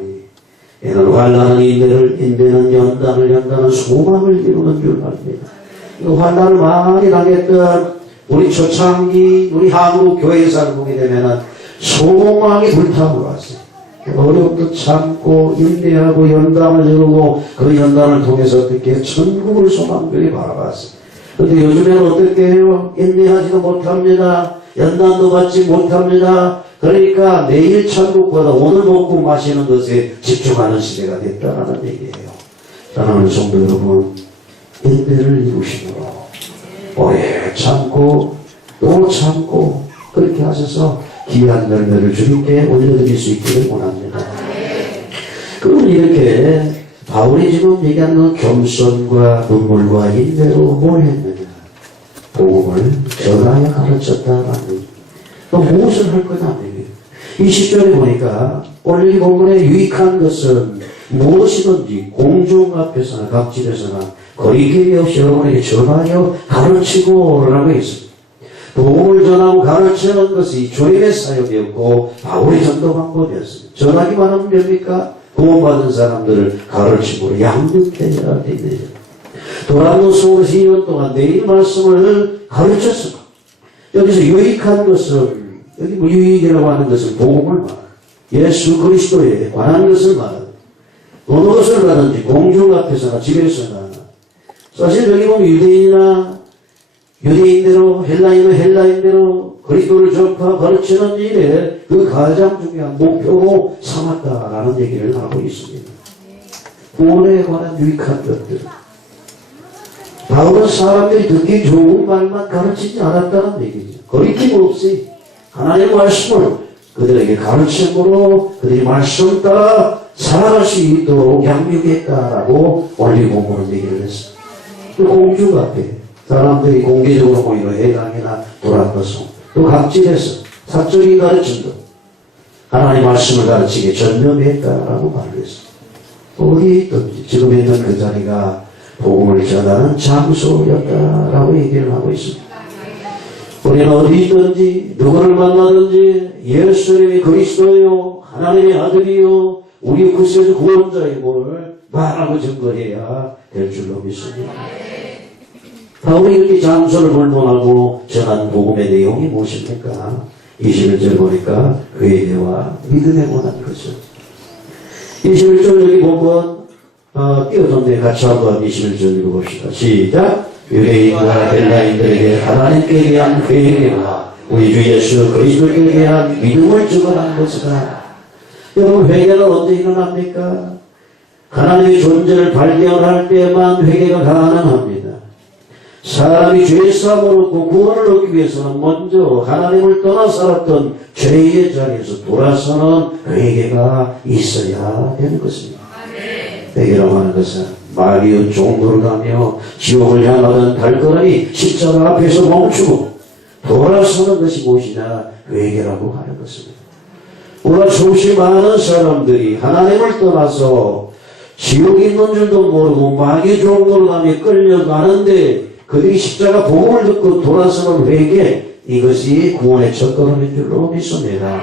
이는 환난은 인내를, 인내는 연단을, 연단은 소망을 이루는 줄 압니다. 환난을 많이 당했던 우리 초창기 우리 한국 교회에서 보게 되면은 소망이 불타올랐어요. 어려움도 참고 인내하고 연단을 이루고 그 연단을 통해서 어떻게 천국을 소망들이 바라봤어요. 그런데 요즘에는 어떻게 해요? 인내하지도 못합니다. 연단도 받지 못합니다. 그러니까 내일 천국보다 오늘 먹고 마시는 것에 집중하는 시대가 됐다라는 얘기예요. 사랑하는 성도 여러분, 인내를 이루심으로 오래 참고 또 참고 그렇게 하셔서 귀한 열매를 주님께 올려드릴 수 있기를 원합니다. 그러면 이렇게 바울이 지금 얘기하는 겸손과 눈물과 인내로 뭘 했느냐? 복음을 전하여 가르쳤다라는. 또 무엇을 할 거냐? 이 10절에 보니까 오늘 이 본문에 유익한 것은 무엇이든지 공중 앞에서나 각지에서나 거리낌이 없이 여러분에게 전하여 가르치고 라고 했습니다. 복음을 전하고 가르치는 것이 주님의 사역이었고 바울의 전도 방법이었습니다. 전하기만 하면 됩니까? 구원받은 사람들을 가르치고 양육해야 되네요. 도란노 서울 2년 동안 내일 말씀을 가르쳤습니다. 여기서 유익한 것은 여기 뭐 유익이라고 하는 것은 복음을 말합니다. 예수 그리스도에 관한 것을 말합니다. 어느 것을 가든지 공중 앞에서나 집에서나 사실 여기 보면 유대인이나 유대인대로 헬라인은 헬라인대로 그리스도를 전파 가르치는 일에 그 가장 중요한 목표로 삼았다라는 얘기를 하고 있습니다. 구원에 관한 유익한 것들. 바울은 사람들이 듣기 좋은 말만 가르치지 않았다는 얘기죠. 거리낌 없이 하나님의 말씀을 그들에게 가르침으로 그들이 말씀 따라 살아갈 수 있도록 양육했다라고 원리 본문은 얘기를 했습니다. 또 공중 앞에 사람들이 공개적으로 모이는 회당이나 도란노송 또 각지에서 사적인 가르침도 하나님의 말씀을 가르치게 전념했다라고 말을 했습니다. 어디 있든지 지금 있는 그 자리가 복음을 전하는 장소였다라고 얘기를 하고 있습니다. 우리는 어디 있든지 누구를 만나든지 예수님이 그리스도요 하나님의 아들이요 우리 구세주 구원자임을 말하고 증거해야 될 줄로 믿습니다. 바울이 이렇게 장소를 불문하고 전한 복음의 내용이 무엇입니까? 21절 보니까 회개와 믿음에 관한 것이죠. 21절 여기 보면 띄어졌는데 같이 한번 21절 읽어봅시다. 시작. 유대인과 헬라인들에게 하나님께 대한 회개와 우리 주 예수 그리스도께 대한 믿음을 증언한 것이다. 여러분 회개는 언제 일어납니까? 하나님의 존재를 발견할 때만 회개가 가능합니다. 사람이 죄의 사함을 얻고 구원을 얻기 위해서는 먼저 하나님을 떠나 살았던 죄의 자리에서 돌아서는 회개가 있어야 되는 것입니다. 회개라고 하는 것은 마귀의 종로를 가며 지옥을 향하던 발걸음이 십자가 앞에서 멈추고 돌아서는 것이 무엇이냐? 회개라고 하는 것입니다. 오늘 수없이 많은 사람들이 하나님을 떠나서 지옥에 있는 줄도 모르고 마귀의 종로를 가며 끌려가는데 그들이 십자가 복음을 듣고 돌아서는 회개, 이것이 구원의 첫걸음인 줄로 믿습니다.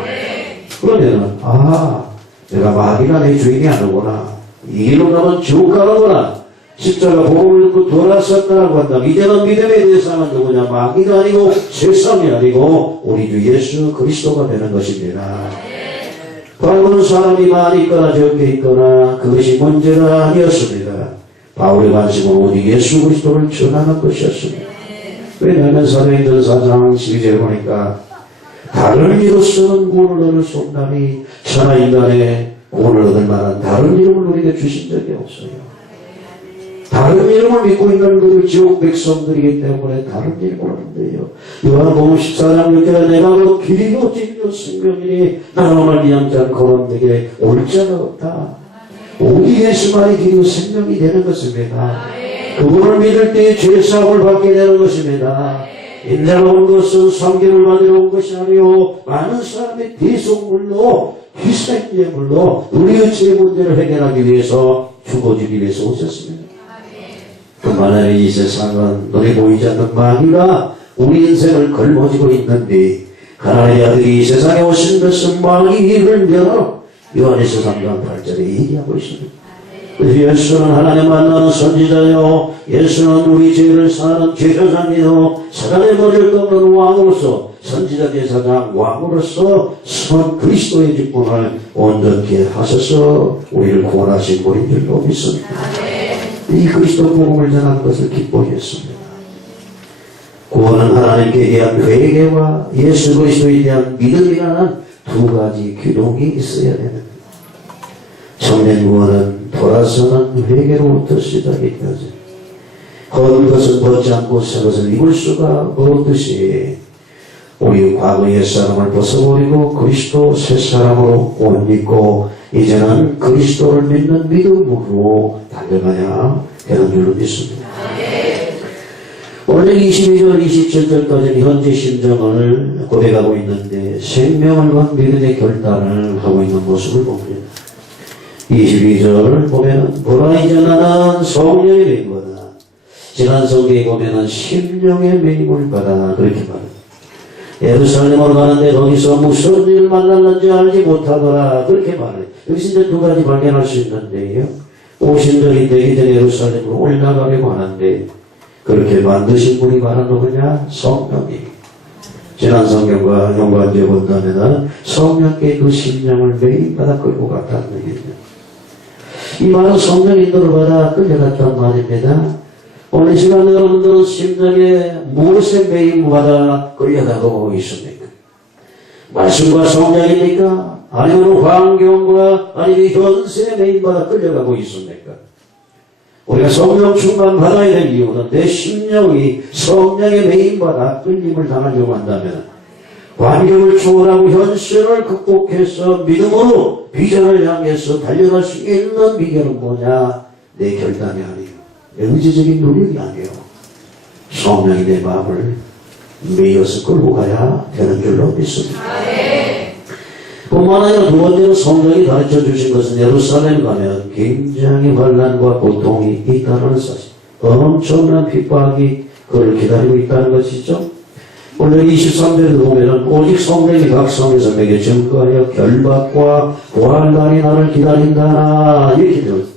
그러면은 내가 마귀가 내 주인이 아니구나, 이 길로 가면 지옥 가는구나, 십자가 복음을 듣고 돌아섰다고 한다. 이제는 믿음에 대해서는 누구냐? 마귀가 아니고 세상이 아니고 우리 주 예수 그리스도가 되는 것입니다. 바울은 사람이 많이 있거나 적게 있거나 그것이 문제가 아니었습니다. 바울의 관심은 오직 예수 그리스도를 전하는 것이었습니다. 왜냐하면 사도행전 4장 12절에 보니까 다른 이로서는 구원을 얻을 수 없나니 천하 인간의 구원을 얻을 만한 다른 이름을 우리에게 주신 적이 없어요. 다른 이름을 믿고 있는 그들 지옥 백성들이기 때문에 다른 이름을 얻는데요. 요한복음 14장 6절에 내가 그 길이요 진리요 생명이니 나로 말미암지 않고는 내게 올 자가 없다. 오직 예수만이 길이요 생명이 되는 것입니다. 그분을 믿을 때에 죄사함을 받게 되는 것입니다. 인자가 온 것은 성경을 받으러 온 것이 아니요 많은 사람의 대속물로 희생제물로 우리의 죄 문제를 해결하기 위해서 죽어주기 위해서 오셨습니다. 뿐만 아니라 이 세상은 눈에 보이지 않는 마귀가 우리 인생을 걸머지고 있는데 하나님의 아들이 이 세상에 오신 것은 마귀를 멸하러 요한에서 3장 8절에 얘기하고 있습니다. 그래서 예수는 하나님 만나는 선지자요, 예수는 우리 죄를 사하는 제사장이요, 사단의 머리를 꺾는 왕으로서 선지자 제사장 왕으로서 선 그리스도의 직분을 온전히 하셔서 우리를 구원하신 분인 줄로 믿습니다. 이 그리스도 복음을 전하는 것을 기뻐했습니다. 구원은 하나님께 대한 회개와 예수 그리스도에 대한 믿음이라는 두 가지 기둥이 있어야 됩니다. 청년 구원은 돌아서는 회개로부터 시작이 되어져. 건 것은 벗지 않고 새 것을 입을 수가 없듯이 우리 과거의 사람을 벗어버리고 그리스도 새 사람으로 옷 입고 이제는 그리스도를 믿는 믿음으로 달려가야 되는 줄로 믿습니다. 오늘 22절, 27절까지는 현재 심정을 고백하고 있는데 생명을 건 믿음의 결단을 하고 있는 모습을 봅니다. 22절 보면 보라 이제 나는 성령의 매임보다 지난 성경에 보면은 심령의 매임을 받아 그렇게 말합니다. 예루살렘으로 가는데 거기서 무슨 일을 만났는지 알지 못하더라 그렇게 말해요. 여기서 이제 두 가지 발견할 수 있는데요. 오신절이 되기 전에 예루살렘으로 올라가려고 하는데 그렇게 만드신 분이 바로 누구냐? 성령이. 지난 성경과 연관되어 본다면 성령께 그 심령을 매임받아 끌고 갔다는 얘기입니다. 이 말은 성령 인도를 받아 끌려갔단 말입니다. 오늘 시간 여러분들은 심령에 무엇에 매임받아 끌려가고 있습니까? 말씀과 성령입니까? 아니면 환경과 아니면 현세에 매임받아 끌려가고 있습니까? 우리가 성령 충만 받아야 될 이유는 내 심령이 성령에 매임받아 끌림을 당하려고 한다면 환경을 초월하고 현실을 극복해서 믿음으로 비전을 향해서 달려갈 수 있는 비결은 뭐냐? 내 결단이 아니에요. 의지적인 노력이 아니에요. 성령이 내 마음을 매여서 끌고 가야 되는 줄로 믿습니다. 뿐만 아니라 두 번째로 성령이 가르쳐 주신 것은 예루살렘 가면 굉장히 환난과 고통이 있다는 사실, 엄청난 핍박이 그를 기다리고 있다는 것이죠. 오늘 23절에 보면 오직 성령이 각 성에서 내게 증거하여 결박과 환난이 나를 기다린다 이렇게 되었습니다.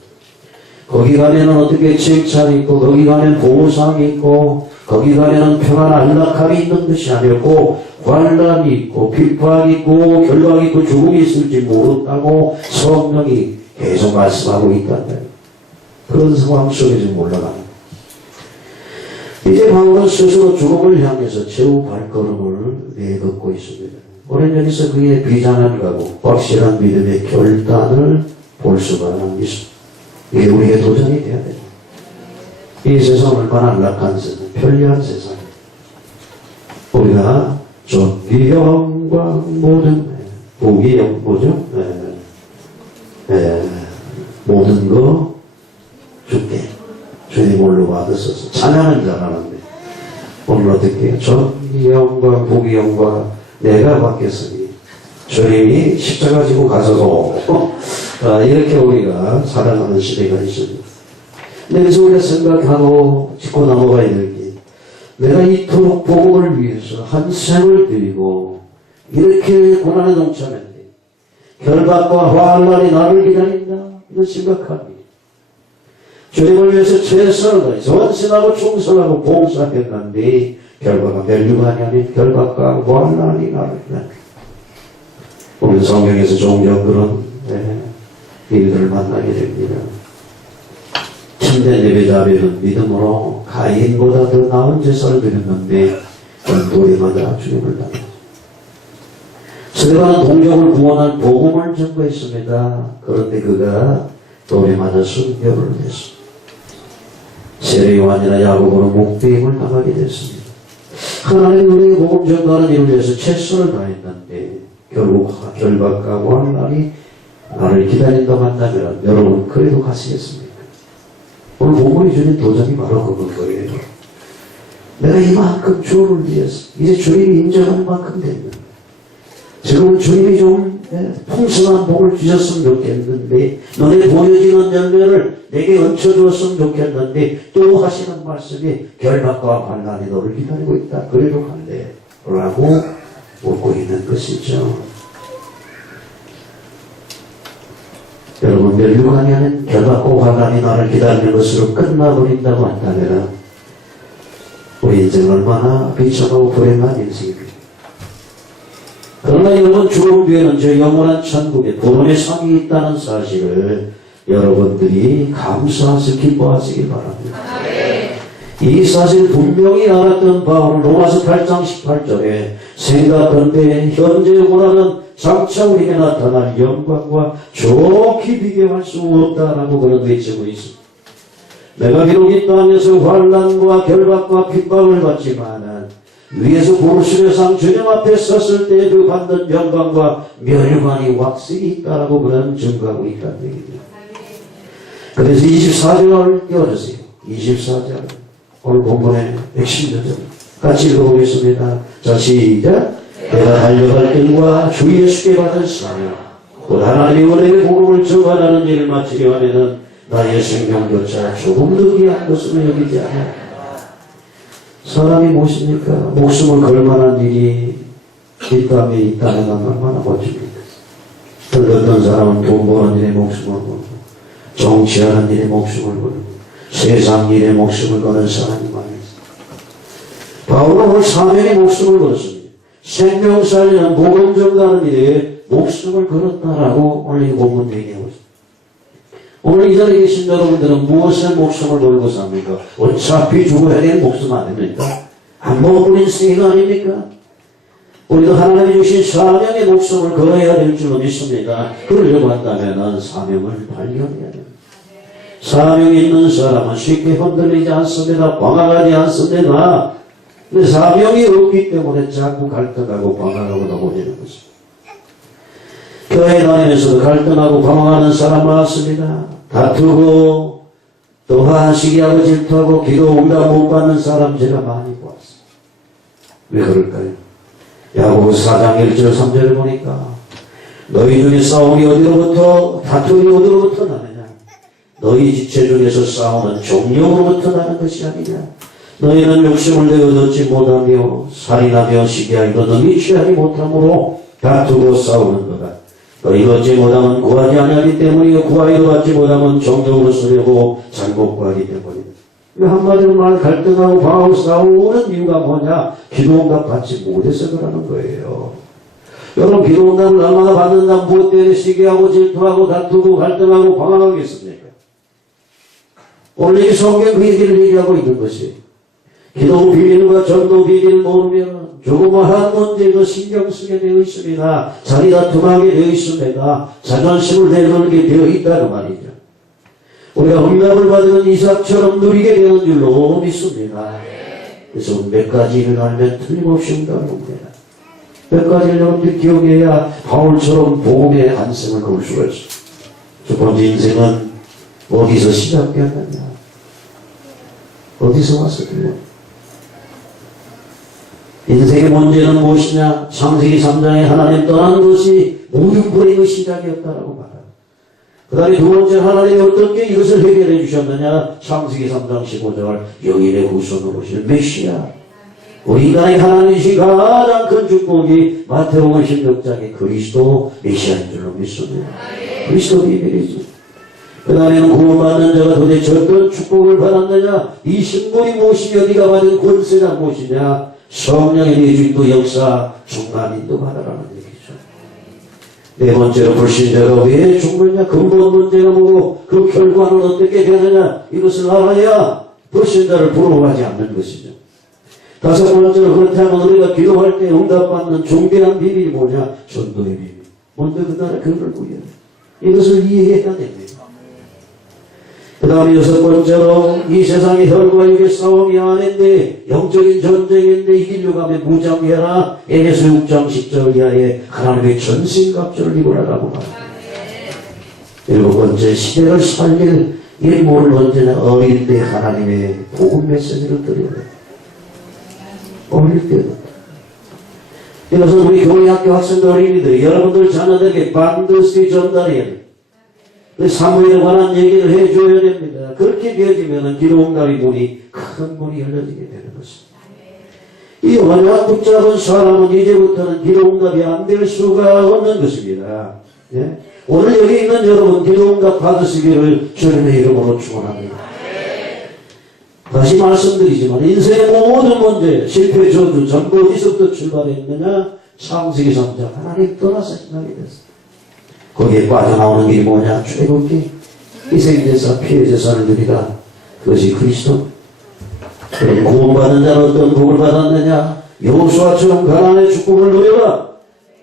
거기 가면은 어떻게 칭찬이 있고 거기 가면 보상이 있고 거기 가면은 평안 안락함이 있는 것이 아니었고 환난이 있고 핍박이 있고 결박이 있고 죽음이 있을지 모른다고 성령이 계속 말씀하고 있다는 그런 상황 속에 지금 올라갑니다. 이제 바울은 스스로 죽음을 향해서 최후 발걸음을 내딛고 있습니다. 오늘 여기서 그의 비장한 각오, 확실한 믿음의 결단을 볼 수가 있습니다. 이게 우리의 도전이 돼야 됩니다. 이 세상 얼마나 안락한 세상, 편리한 세상. 우리가 존귀 영광 모든 복이 뭐죠? 모든 거 주께 주님 홀로 받으소서 찬양을 잘하는데 오늘 어떻게 해요? 존귀 영광 복이 영광 내가 받겠으니 주님이 십자가 지고 가소서 이렇게 우리가 살아가는 시대가 있습니다. 근데 그래서 우리가 생각하고 짚고 넘어가야 될 게 내가 이토록 복음을 위해서 한 생을 드리고 이렇게 고난에 동참했는데 결박과 환난이 나를 기다린다. 이거 심각합니다. 주님을 위해서 최선을 다해서 헌신하고 충성하고 봉사했는데 결과가 멸류관이 아닌 결박과 환난이 나를 기다린다. 우리 성경에서 종종 그런 일들을 만나게 됩니다. 참된 예배자들은 믿음으로 가인보다 더 나은 제사를 드렸는데 돌이마다 주님을 당했습니다. 스데반은 동족을 구원한 복음을 전거했습니다. 그런데 그가 돌에 맞아 순교를 했습니다. 세례 요한이나 야고보는 목배임을 당하게 됐습니다. 하나님 우리의 복음 전거하는 일을 위해서 최선을 다했는데 결국 결박과 환난이 나를 기다린다고 한다면 여러분 그래도 가시겠습니까? 오늘 본문이 주는 도전이 바로 그건 거예요. 내가 이만큼 주를 위해서 이제 주님이 인정하는 만큼 됩니다. 지금 주님이 좀 풍성한 복을 주셨으면 좋겠는데 너네 보여지는 열매를 내게 얹혀주었으면 좋겠는데 또 하시는 말씀이 결박과 환난이 너를 기다리고 있다. 그래도 갈래 라고 묻고 있는 것이죠. 여러분 멸류관이 아닌 결박과 환난이 나를 기다리는 것으로 끝나버린다고 한다면 우리 인생 얼마나 비참하고 불행한 인생입니다. 그러나 여러분 죽음 뒤에는 저 영원한 천국에 구원의 상이 있다는 사실을 여러분들이 감사하시 기뻐하시기 바랍니다. 이 사실 분명히 알았던 바울은 로마서 8장 18절에 생각건대 현재 원하는 장차 우리에게 나타날 영광과 좋게 비교할 수 없다라고 그런 외치고 있습니다. 내가 비록 이 땅에서 환난과 결박과 핍박을 받지만 위에서 보르시의 상 주님 앞에 섰을 때 그 받는 영광과 멸관이 확실히 있다라고 그런 증거하고 있다는 얘기입니다. 그래서 24절을 띄워주세요. 24절 오늘 본문의 핵심들 같이 읽어보겠습니다. 자, 시작. 내가 달려갈 길과 주 예수께 받은 사명 곧 하나님의 은혜의 복음을 전하는 일을 마치려 하면은 나의 생명조차 조금도 귀한 것으로 여기지 않아. 사람이 무엇입니까? 목숨을 걸 만한 일이 이 땅에 있다면 얼마나 멋집니까? 어떤 사람은 돈 버는 일에 목숨을 걸고 정치하는 일에 목숨을 걸고 세상 일에 목숨을 거는 사람이 많이 있습니다. 바울은 오늘 사명에 목숨을 걸었습니다. 생명 살리는 복음 전가하는 일에 목숨을 걸었다라고 오늘 이 본문 얘기하고 있습니다. 오늘 이 자리에 계신 여러분들은 무엇에 목숨을 걸고 삽니까? 어차피 죽어야 되는 목숨 아닙니까? 한 번뿐인 생애가 아닙니까? 우리도 하나님이 주신 사명에 목숨을 걸어야 될 줄로 믿습니다. 그러려고 한다면 사명을 발견해야 됩니다. 사명이 있는 사람은 쉽게 흔들리지 않습니다. 방황하지 않습니다. 근데 사명이 없기 때문에 자꾸 갈등하고 방황하고 넘어지는 것입니다. 교회 다니면서도 갈등하고 방황하는 사람 많습니다. 다투고 또한 시기하고 질투하고 기도 응답 못 받는 사람 제가 많이 보았습니다. 왜 그럴까요? 야고보서 4장 1절 3절을 보니까 너희 중에 싸움이 어디로부터 다툼이 어디로부터 나느냐? 너희 지체 중에서 싸우는 종력으로부터 나는 것이 아니냐? 너희는 욕심을 내어 얻지 못하며 살인하며 시기하기도 능히 취하지 못함으로 다투고 싸우는 거다. 너희가 얻지 못하면 구하지 아니하기 때문이요 구하여도 받지 못하면 정욕으로 쓰려고 잘못 구하기 때문이다. 한마디로 말 갈등하고 방하고 싸우는 이유가 뭐냐? 기도응답 받지 못해서 그러는 거예요. 여러분 기도응답을 얼마나 받는다면 무엇 때문에 시기하고 질투하고 다투고 갈등하고 방황하겠습니까? 오늘 이 성경 그 얘기를 얘기하고 있는 것이 기도 비밀과 전도 비밀을 모르면 조그마한 문제도 신경 쓰게 되어 있습니다. 자리 다툼하게 되어 있습니다. 자존심을 내걸게 되어 있다는 말이죠. 우리가 응답을 받으면 이삭처럼 누리게 되는 줄로 믿습니다. 그래서 몇 가지를 알면 틀림없이 응답을 옵니다. 몇 가지를 여러분들 기억해야 바울처럼 복음의 안성을 거울 수가 있습니다. 첫 번째 인생은 어디서 시작되었느냐? 어디서 왔었느냐? 인생의 문제는 무엇이냐? 창세기 3장에 하나님 떠난 것이 모든 불행의 시작이었다라고 말합니다. 그 다음에 두 번째 하나님이 어떻게 이것을 해결해 주셨느냐? 창세기 3장 15절 영인의 후손으로 오실 메시아. 우리 인간의 하나님이신 가장 큰 축복이 마태복음 16장의 그리스도 메시아인 줄로 믿습니다. 그리스도 비밀이죠. 그 다음에는 구원받는 자가 도대체 어떤 축복을 받았느냐? 이 신분이 무엇이며 네가 받은 권세가 무엇이냐? 성령의 내주인도 역사 중간인도 받아라는 얘기죠. 네 번째로 불신자가 왜 죽느냐? 근본 문제가 뭐고 그 결과는 어떻게 되느냐? 이것을 알아야 불신자를 부러워하지 않는 것이죠. 다섯 번째로 그렇다면 우리가 기도할 때 응답받는 중대한 비밀이 뭐냐? 전도의 비밀. 먼저 그 나라 그걸 구해야 돼. 이것을 이해해야 됩니다. 그 다음에 여섯 번째로 이 세상의 혈과 육의 싸움이 아닌데 영적인 전쟁인데 이기려고 하면 무장해라. 에베소 6장 10절 이하에 하나님의 전신갑주를 입으라라고 말합니다. 일곱 번째 시대를 살릴 일모를 언제나 어릴 때 하나님의 복음 메시지를 드려야 돼요. 어릴 때도. 그래서 우리 교회 학교 학생들 어린이들 여러분들 자녀들에게 반드시 전달해야 돼요. 사무엘에 관한 얘기를 해줘야 됩니다. 그렇게 되어지면 기도응답의 문이 큰 문이 열려지게 되는 것입니다. 이 언약 붙잡은 사람은 이제부터는 기도응답이 안 될 수가 없는 것입니다. 예? 오늘 여기 있는 여러분 기도응답 받으시기를 주님의 이름으로 축원합니다. 다시 말씀드리지만 인생의 모든 문제, 실패, 저주 전부 어디서부터 출발했느냐? 창세기 3장 하나님 떠나서 시작이 됐습니다. 거기에 빠져나오는 길이 뭐냐? 최고기 희생제사, 피해제사를 드리라. 그것이 그리스도. 그럼 구원받는 자는 어떤 복을 받았느냐? 여호수아처럼 가나안의 축복을 누려라.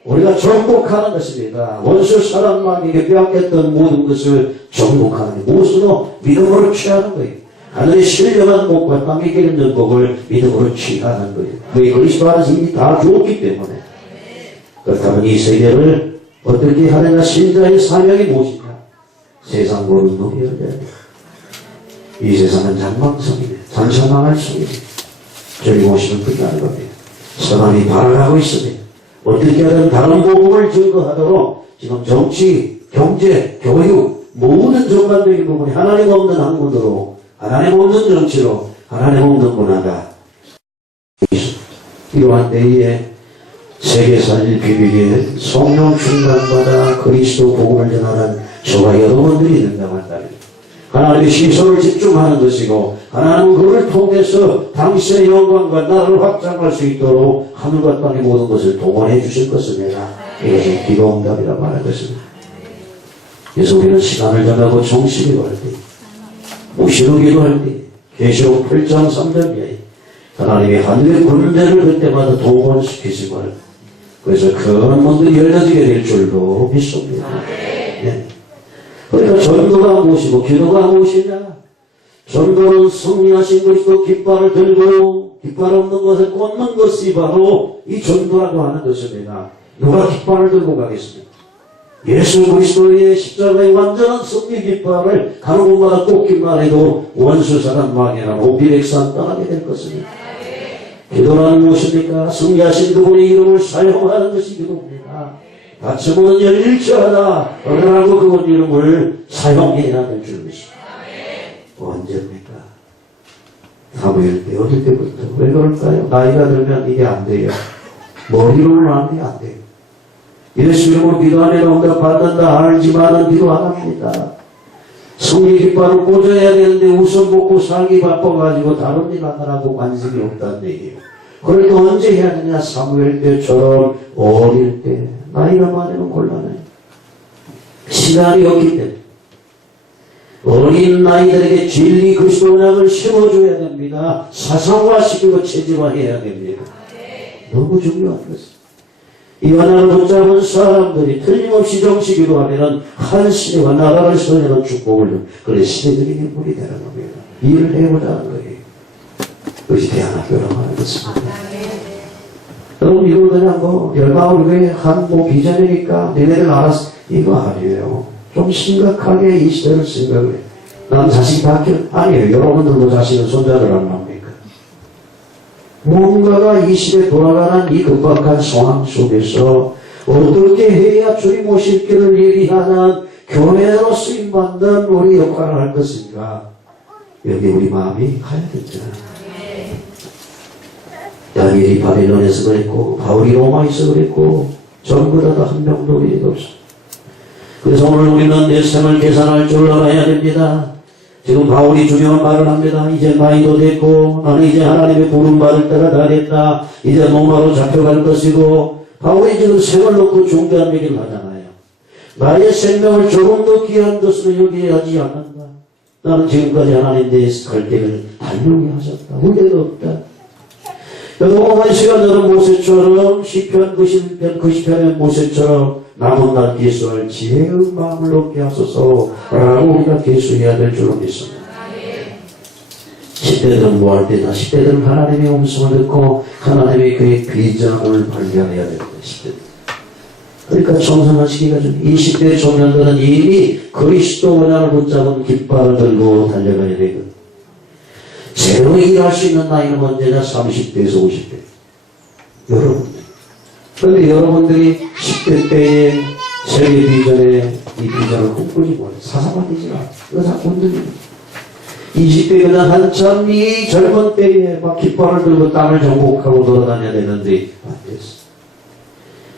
우리가 정복하는 것입니다. 원수 사람에게 빼앗겼던 모든 것을 정복하는 것. 무엇으로? 믿음으로 취하는 거예요. 하늘의 신령한 복과 땅에 기름진 복을 믿음으로 취하는 거예요. 왜? 그리스도 안에서 이미 다 주었기 때문에. 그렇다면 이 세계를 어떻게 하느냐? 신자의 사명이 무엇이냐? 세상 모르는 놈이 열려야 돼. 이 세상은 잔망성이네. 잔상망할 성이네. 저기 오시면 끝나는 겁니다. 선함이 발언하고 있습니다. 어떻게 하든 다른 복음을 증거하도록 지금 정치, 경제, 교육, 모든 전반적인 부분이 하나님 없는 학문으로, 하나님 없는 정치로, 하나님 없는 문화가 이러한 때에 세계 살릴 비밀에 성령 충만받아 그리스도 복음을 전하는 저와 여러분들이 된다고 하나님의 시선을 집중하는 것이고 하나님은 그를 통해서 당신의 영광과 나라를 확장할 수 있도록 하늘과 땅의 모든 것을 동원해 주실 것입니다. 이것은 기도응답이라 말할 것입니다. 그래서 우리는 시간을 정하고 정식이 기도할 때, 무시로 기도할 때, 계시록 8장 3절에 하나님이 하늘의 군대를 그때마다 동원시키시고 그래서 큰 문들이 열려지게 될 줄로 믿습니다. 네. 그러니까 전도가 무엇이고 기도가 무엇이냐? 전도는 승리하신 그리스도 깃발을 들고 깃발 없는 것을 꽂는 것이 바로 이 전도라고 하는 것입니다. 누가 깃발을 들고 가겠습니까? 예수 그리스도의 십자가의 완전한 승리 깃발을 가는 곳마다 꽂기만 해도 원수 사람 망해나 오비백산 떠나게 될 것입니다. 기도라는 무엇입니까? 승리하신 그분의 이름을 사용하는 것이 기도입니다. 다치고는 열일치하다 어느라고 그분 이름을 사용해야 될 줄 믿습니다. 언제입니까? 사무엘 때 어릴 때부터. 왜 그럴까요? 나이가 들면 이게 안 돼요. 머리로는 하는 게 안 돼요. 예수 이름으로 기도하면 응답 받는다 알지만은 기도 안 합니다. 승리 깃발을 꽂아야 되는데 우선 먹고 살기 바빠가지고 다른 일 하느라고 관심이 없다는 얘기예요. 그러니까 언제 해야 되냐? 사무엘 때처럼 어릴 때. 나이가 많으면 곤란해요. 시간이 없기 때문에. 어린 나이들에게 진리 그리스도 언약을 심어줘야 됩니다. 사상화시키고 체질화해야 됩니다. 너무 중요한 것입니다. 이 언약을 붙잡은 사람들이 틀림없이 정식으로 하면 한 시대와 나라를 선하는 축복을 그래 시대적인 인물이 되는 겁니다. 일을 해보자는 거예요. 그것이 대안학교라고 하는 것입니다. 여러분 이건 그냥 열방을 한 비전이니까 너네들 알았어 이거 아니에요. 좀 심각하게 이 시대를 생각을 해요. 난 자식 바뀌어 아니에요. 여러분들도 자식은 손자들 안 납니까? 뭔가가 이 시대에 돌아가는 이 급박한 상황 속에서 어떻게 해야 주님 오실 길을 얘기하는 교회로 쓰임받는 우리 역할을 할 것인가? 여기 우리 마음이 가야 되잖아. 다니엘이 바벨론에서 그랬고 바울이 로마에서 그랬고 전부 다 한 명도 우리가 없어. 그래서 오늘 우리는 내 생을 계산할 줄 알아야 됩니다. 지금 바울이 중요한 말을 합니다. 이제 나이도 됐고 나는 이제 하나님의 부름 받을 때가 다 됐다. 이제 로마로 잡혀갈 것이고 바울이 지금 생을 놓고 중대한 얘기를 하잖아요. 나의 생명을 조금 더 귀한 것으로 여기하지 않는다. 나는 지금까지 하나님 대해서 갈 길을 단명히 하셨다. 후회가 없다. 영원한 시간들은 모세처럼 시편 90편의 모세처럼 남은 날 기수할 지혜의 마음을 얻게 하소서 라고 우리가 기수해야 될 줄로 믿습니다. 10대들은 뭐 할 때다? 10대들은 하나님의 음성을 듣고 하나님의 그의 비전을 발견해야 됩니다. 10대들. 그러니까 청소년 시기가 좀 20대 청년들은 이미 그리스도 언약을 붙잡은 깃발을 들고 달려가야 되거든요. 새로 일할 수 있는 나이는 언제나 30대에서 50대. 여러분들. 그런데 여러분들이 10대 때에 세계 비전에 이 비전을 꿈꾸지 못해. 사사받이지 마. 이거 다 건드립니다. 20대 그냥 한참 이 젊은 때에 막 깃발을 들고 땅을 정복하고 돌아다녀야 되는데 안 됐어.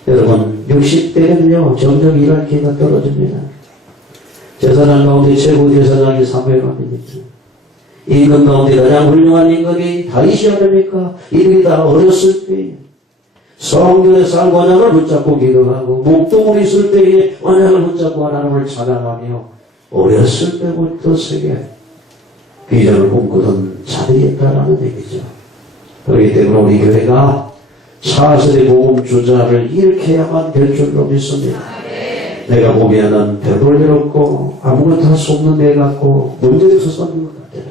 여러분 60대는요 점점 일할 기회가 떨어집니다. 제사장 가운데 최고 제사장이 사무엘입니다. 임금 가운데 가장 훌륭한 임금이 다윗이 아닙니까? 이들이 다 어렸을 때 성전에서 언약을 붙잡고 기도하고 목동을 있을 때에 언약을 붙잡고 하나님을 찬양하며 어렸을 때부터 세계 비전을 꿈꾸던 자들이었다라는 얘기죠. 그렇기 때문에 우리 교회가 사설의 복음 주자를 일으켜야만 될 줄로 믿습니다. 내가 보기에는 별볼 일 없고 아무것도 할 수 없는 애 같고 문제도 없는 것 같아요.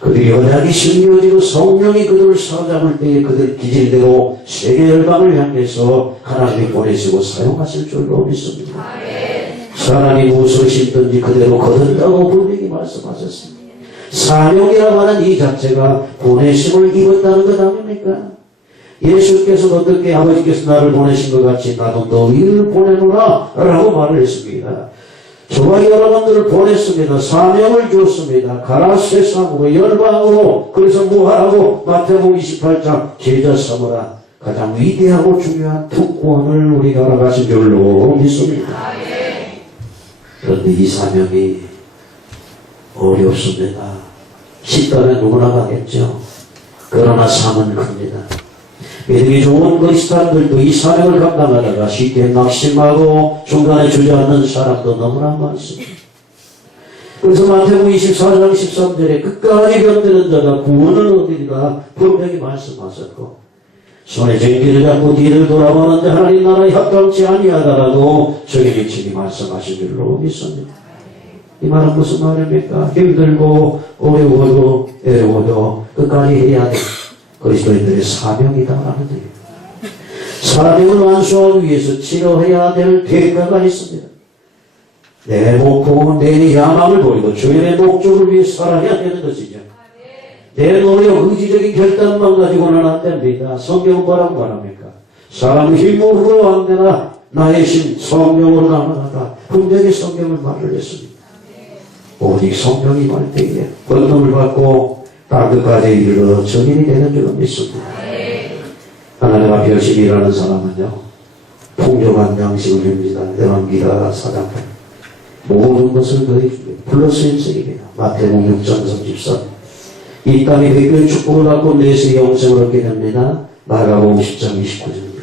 그들이 언약이 심려지고 성령이 그들을 사로잡을 때에 그들 기질대로 세계 열방을 향해서 하나님이 보내시고 사용하실 줄로 믿습니다. 사람이 무엇을 심든지 그대로 거둔다고 분명히 말씀하셨습니다. 사명이라고 하는 이 자체가 보내심을 입었다는 것 아닙니까? 예수께서 어떻게 아버지께서 나를 보내신 것 같이 나도 너희를 보내노라 라고 말을 했습니다. 저와 여러분들을 보냈습니다. 사명을 주었습니다. 가라 세상으로 열방으로. 그래서 무하라고 마태복음 28장 제자 삼으라. 가장 위대하고 중요한 특권을 우리가 알아가신 줄로 믿습니다. 그런데 이 사명이 어렵습니다. 쉽다면 누구나 가겠죠. 그러나 삶은 큽니다. 믿음이 좋은 그리스도인들도 이 사명을 감당하다가 쉽게 낙심하고 중간에 주저앉는 사람도 너무나 많습니다. 그래서 마태복음 24장 13절에 끝까지 견디는 자가 구원을 얻으리라 분명히 말씀하셨고, 손에 쟁기를 잡고 뒤를 돌아보는데 하나님 나라에 합당치 아니하다라고 저에게 친히 말씀하신 줄로 믿습니다. 이 말은 무슨 말입니까? 힘들고 어려워도 애로워도 끝까지 해야 돼. 그리스도인들의 사명이다라는 거예요. 사명을 완수하기 위해서 치러해야 될 대가가 있습니다. 내 목표, 내 야망을 버리고 주님의 목적을 위해 살아야 되는 것이죠. 내 노력, 의지적인 결단만 가지고는 안 됩니다. 성경은 뭐라고 말합니까? 사람 힘으로 안 되나 나의 힘 성령으로 나아가다. 분명히 성경을 말을 했습니다. 오직 성령이 말 때에 권능을 받고 땅끝까지 이르러 정인이 되는 줄로 믿습니다. 하나님 앞에 열심히 일하는 사람은요, 풍족한 양식을 줍니다. 열왕기가 4장 모든 것을 더해줍니다. 플러스 인생입니다. 마태복음 6장 33. 이 땅에 백별 축복을 받고 내세 영생을 얻게 됩니다. 마가복음 10장 29절입니다.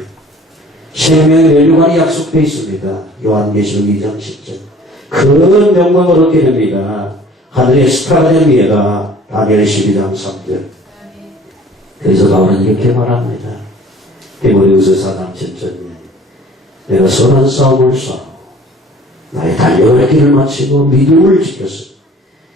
생명의 멸류관이 약속되어 있습니다. 요한계시록 2장 10절. 큰 영광을 얻게 됩니다. 하늘의 스타가 됩니다. 다니엘 12장 3절. 그래서 바울은 이렇게 말합니다. 디모데후서 4장 7절에 내가 선한 싸움을 싸워 나의 달려갈 길을 마치고 믿음을 지켰으니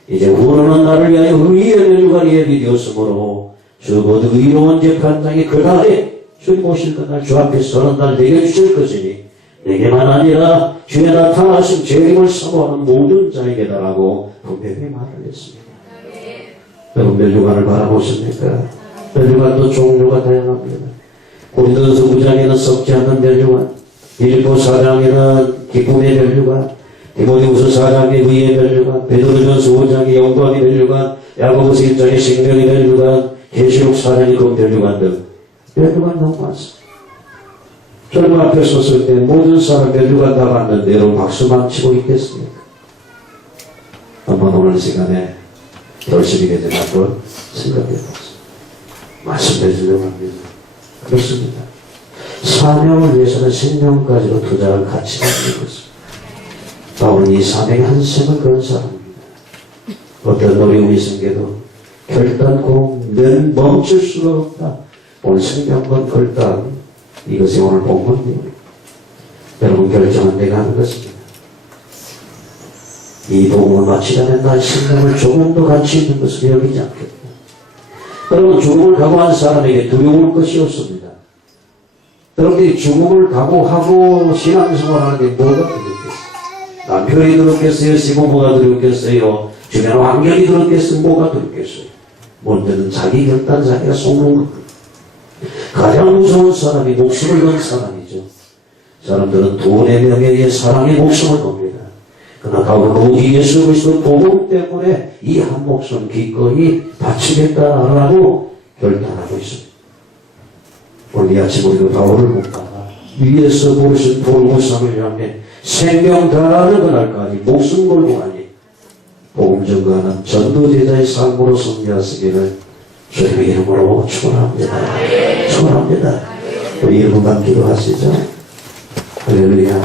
이제 후로는 나를 위하여 의의 멸류관이 예비되었으므로 주 곧 의로운 재판장이 그날에 주님 오실 그날 주 앞에 서는 날 내게 주실 것이니 내게만 아니라 주의 나타나신 재림을 사모하는 모든 자에게다라고 분명히 말을 했습니다. 여러분 멸류관을 바라보십니까? 멸류관도 종류가 다양합니다. 고린도전서 9장에는 썩지 않는 멸류관, 빌립보 4장에는 기쁨의 멸류관, 디모데후서 4장의 의의 멸류관, 베드로전서 5장의 영광의 멸류관, 야고보서 1장의 생명의 멸류관, 계시록 4장의 그 멸류관 등 멸류관 너무 많습니다. 절망 앞에 섰을 때 모든 사람 멸류관 다 봤는데 여러분 박수만 치고 있겠습니까? 한번 오늘 시간에 결심이 되지 않고 생각해보세요. 말씀해 주려고 합니다. 그렇습니다. 사명을 위해서는 생명까지도 투자할 가치가 있는 것입니다. 바울은 이 사명의 한 셈을 그런 사람입니다. 어떤 어려움이 생겨도 결단코 멈출 수가 없다. 오늘 생명권 결단, 이것이 오늘 본문입니다. 여러분 결정은 내가 하는 것입니다. 이 복음을 마치려면 나의 생명을 조금도 가치 있는 것을 여기지 않겠다. 여러분 죽음을 각오한 사람에게 두려울 것이 없습니다. 여러분들이 죽음을 각오하고 신앙생활하는 게 뭐가 두렵겠어요? 남편이 두렵겠어요? 시부모가 두렵겠어요? 주변 환경이 두렵겠어요? 뭐가 두렵겠어요? 먼저는 자기 결단 자기가 속는 것. 가장 무서운 사람이 목숨을 건 사람이죠. 사람들은 돈의 명예에 사랑의 목숨을 겁니다. 그러나 바울은 오직 예수 그리스도 복음 때문에 이 한 목숨 기꺼이 바치겠다라고 결단하고 있습니다. 오늘 이 아침 우리도 바울을 본다가 위에서 부르신 돌무상을 향해 생명 다하는 그날까지 목숨 걸고 가니 복음 전가하는 전도제자의 삶으로 승리하시기를 주님의 이름으로 축원합니다. 축원합니다. 우리 1분간 기도하시죠. 할렐루야.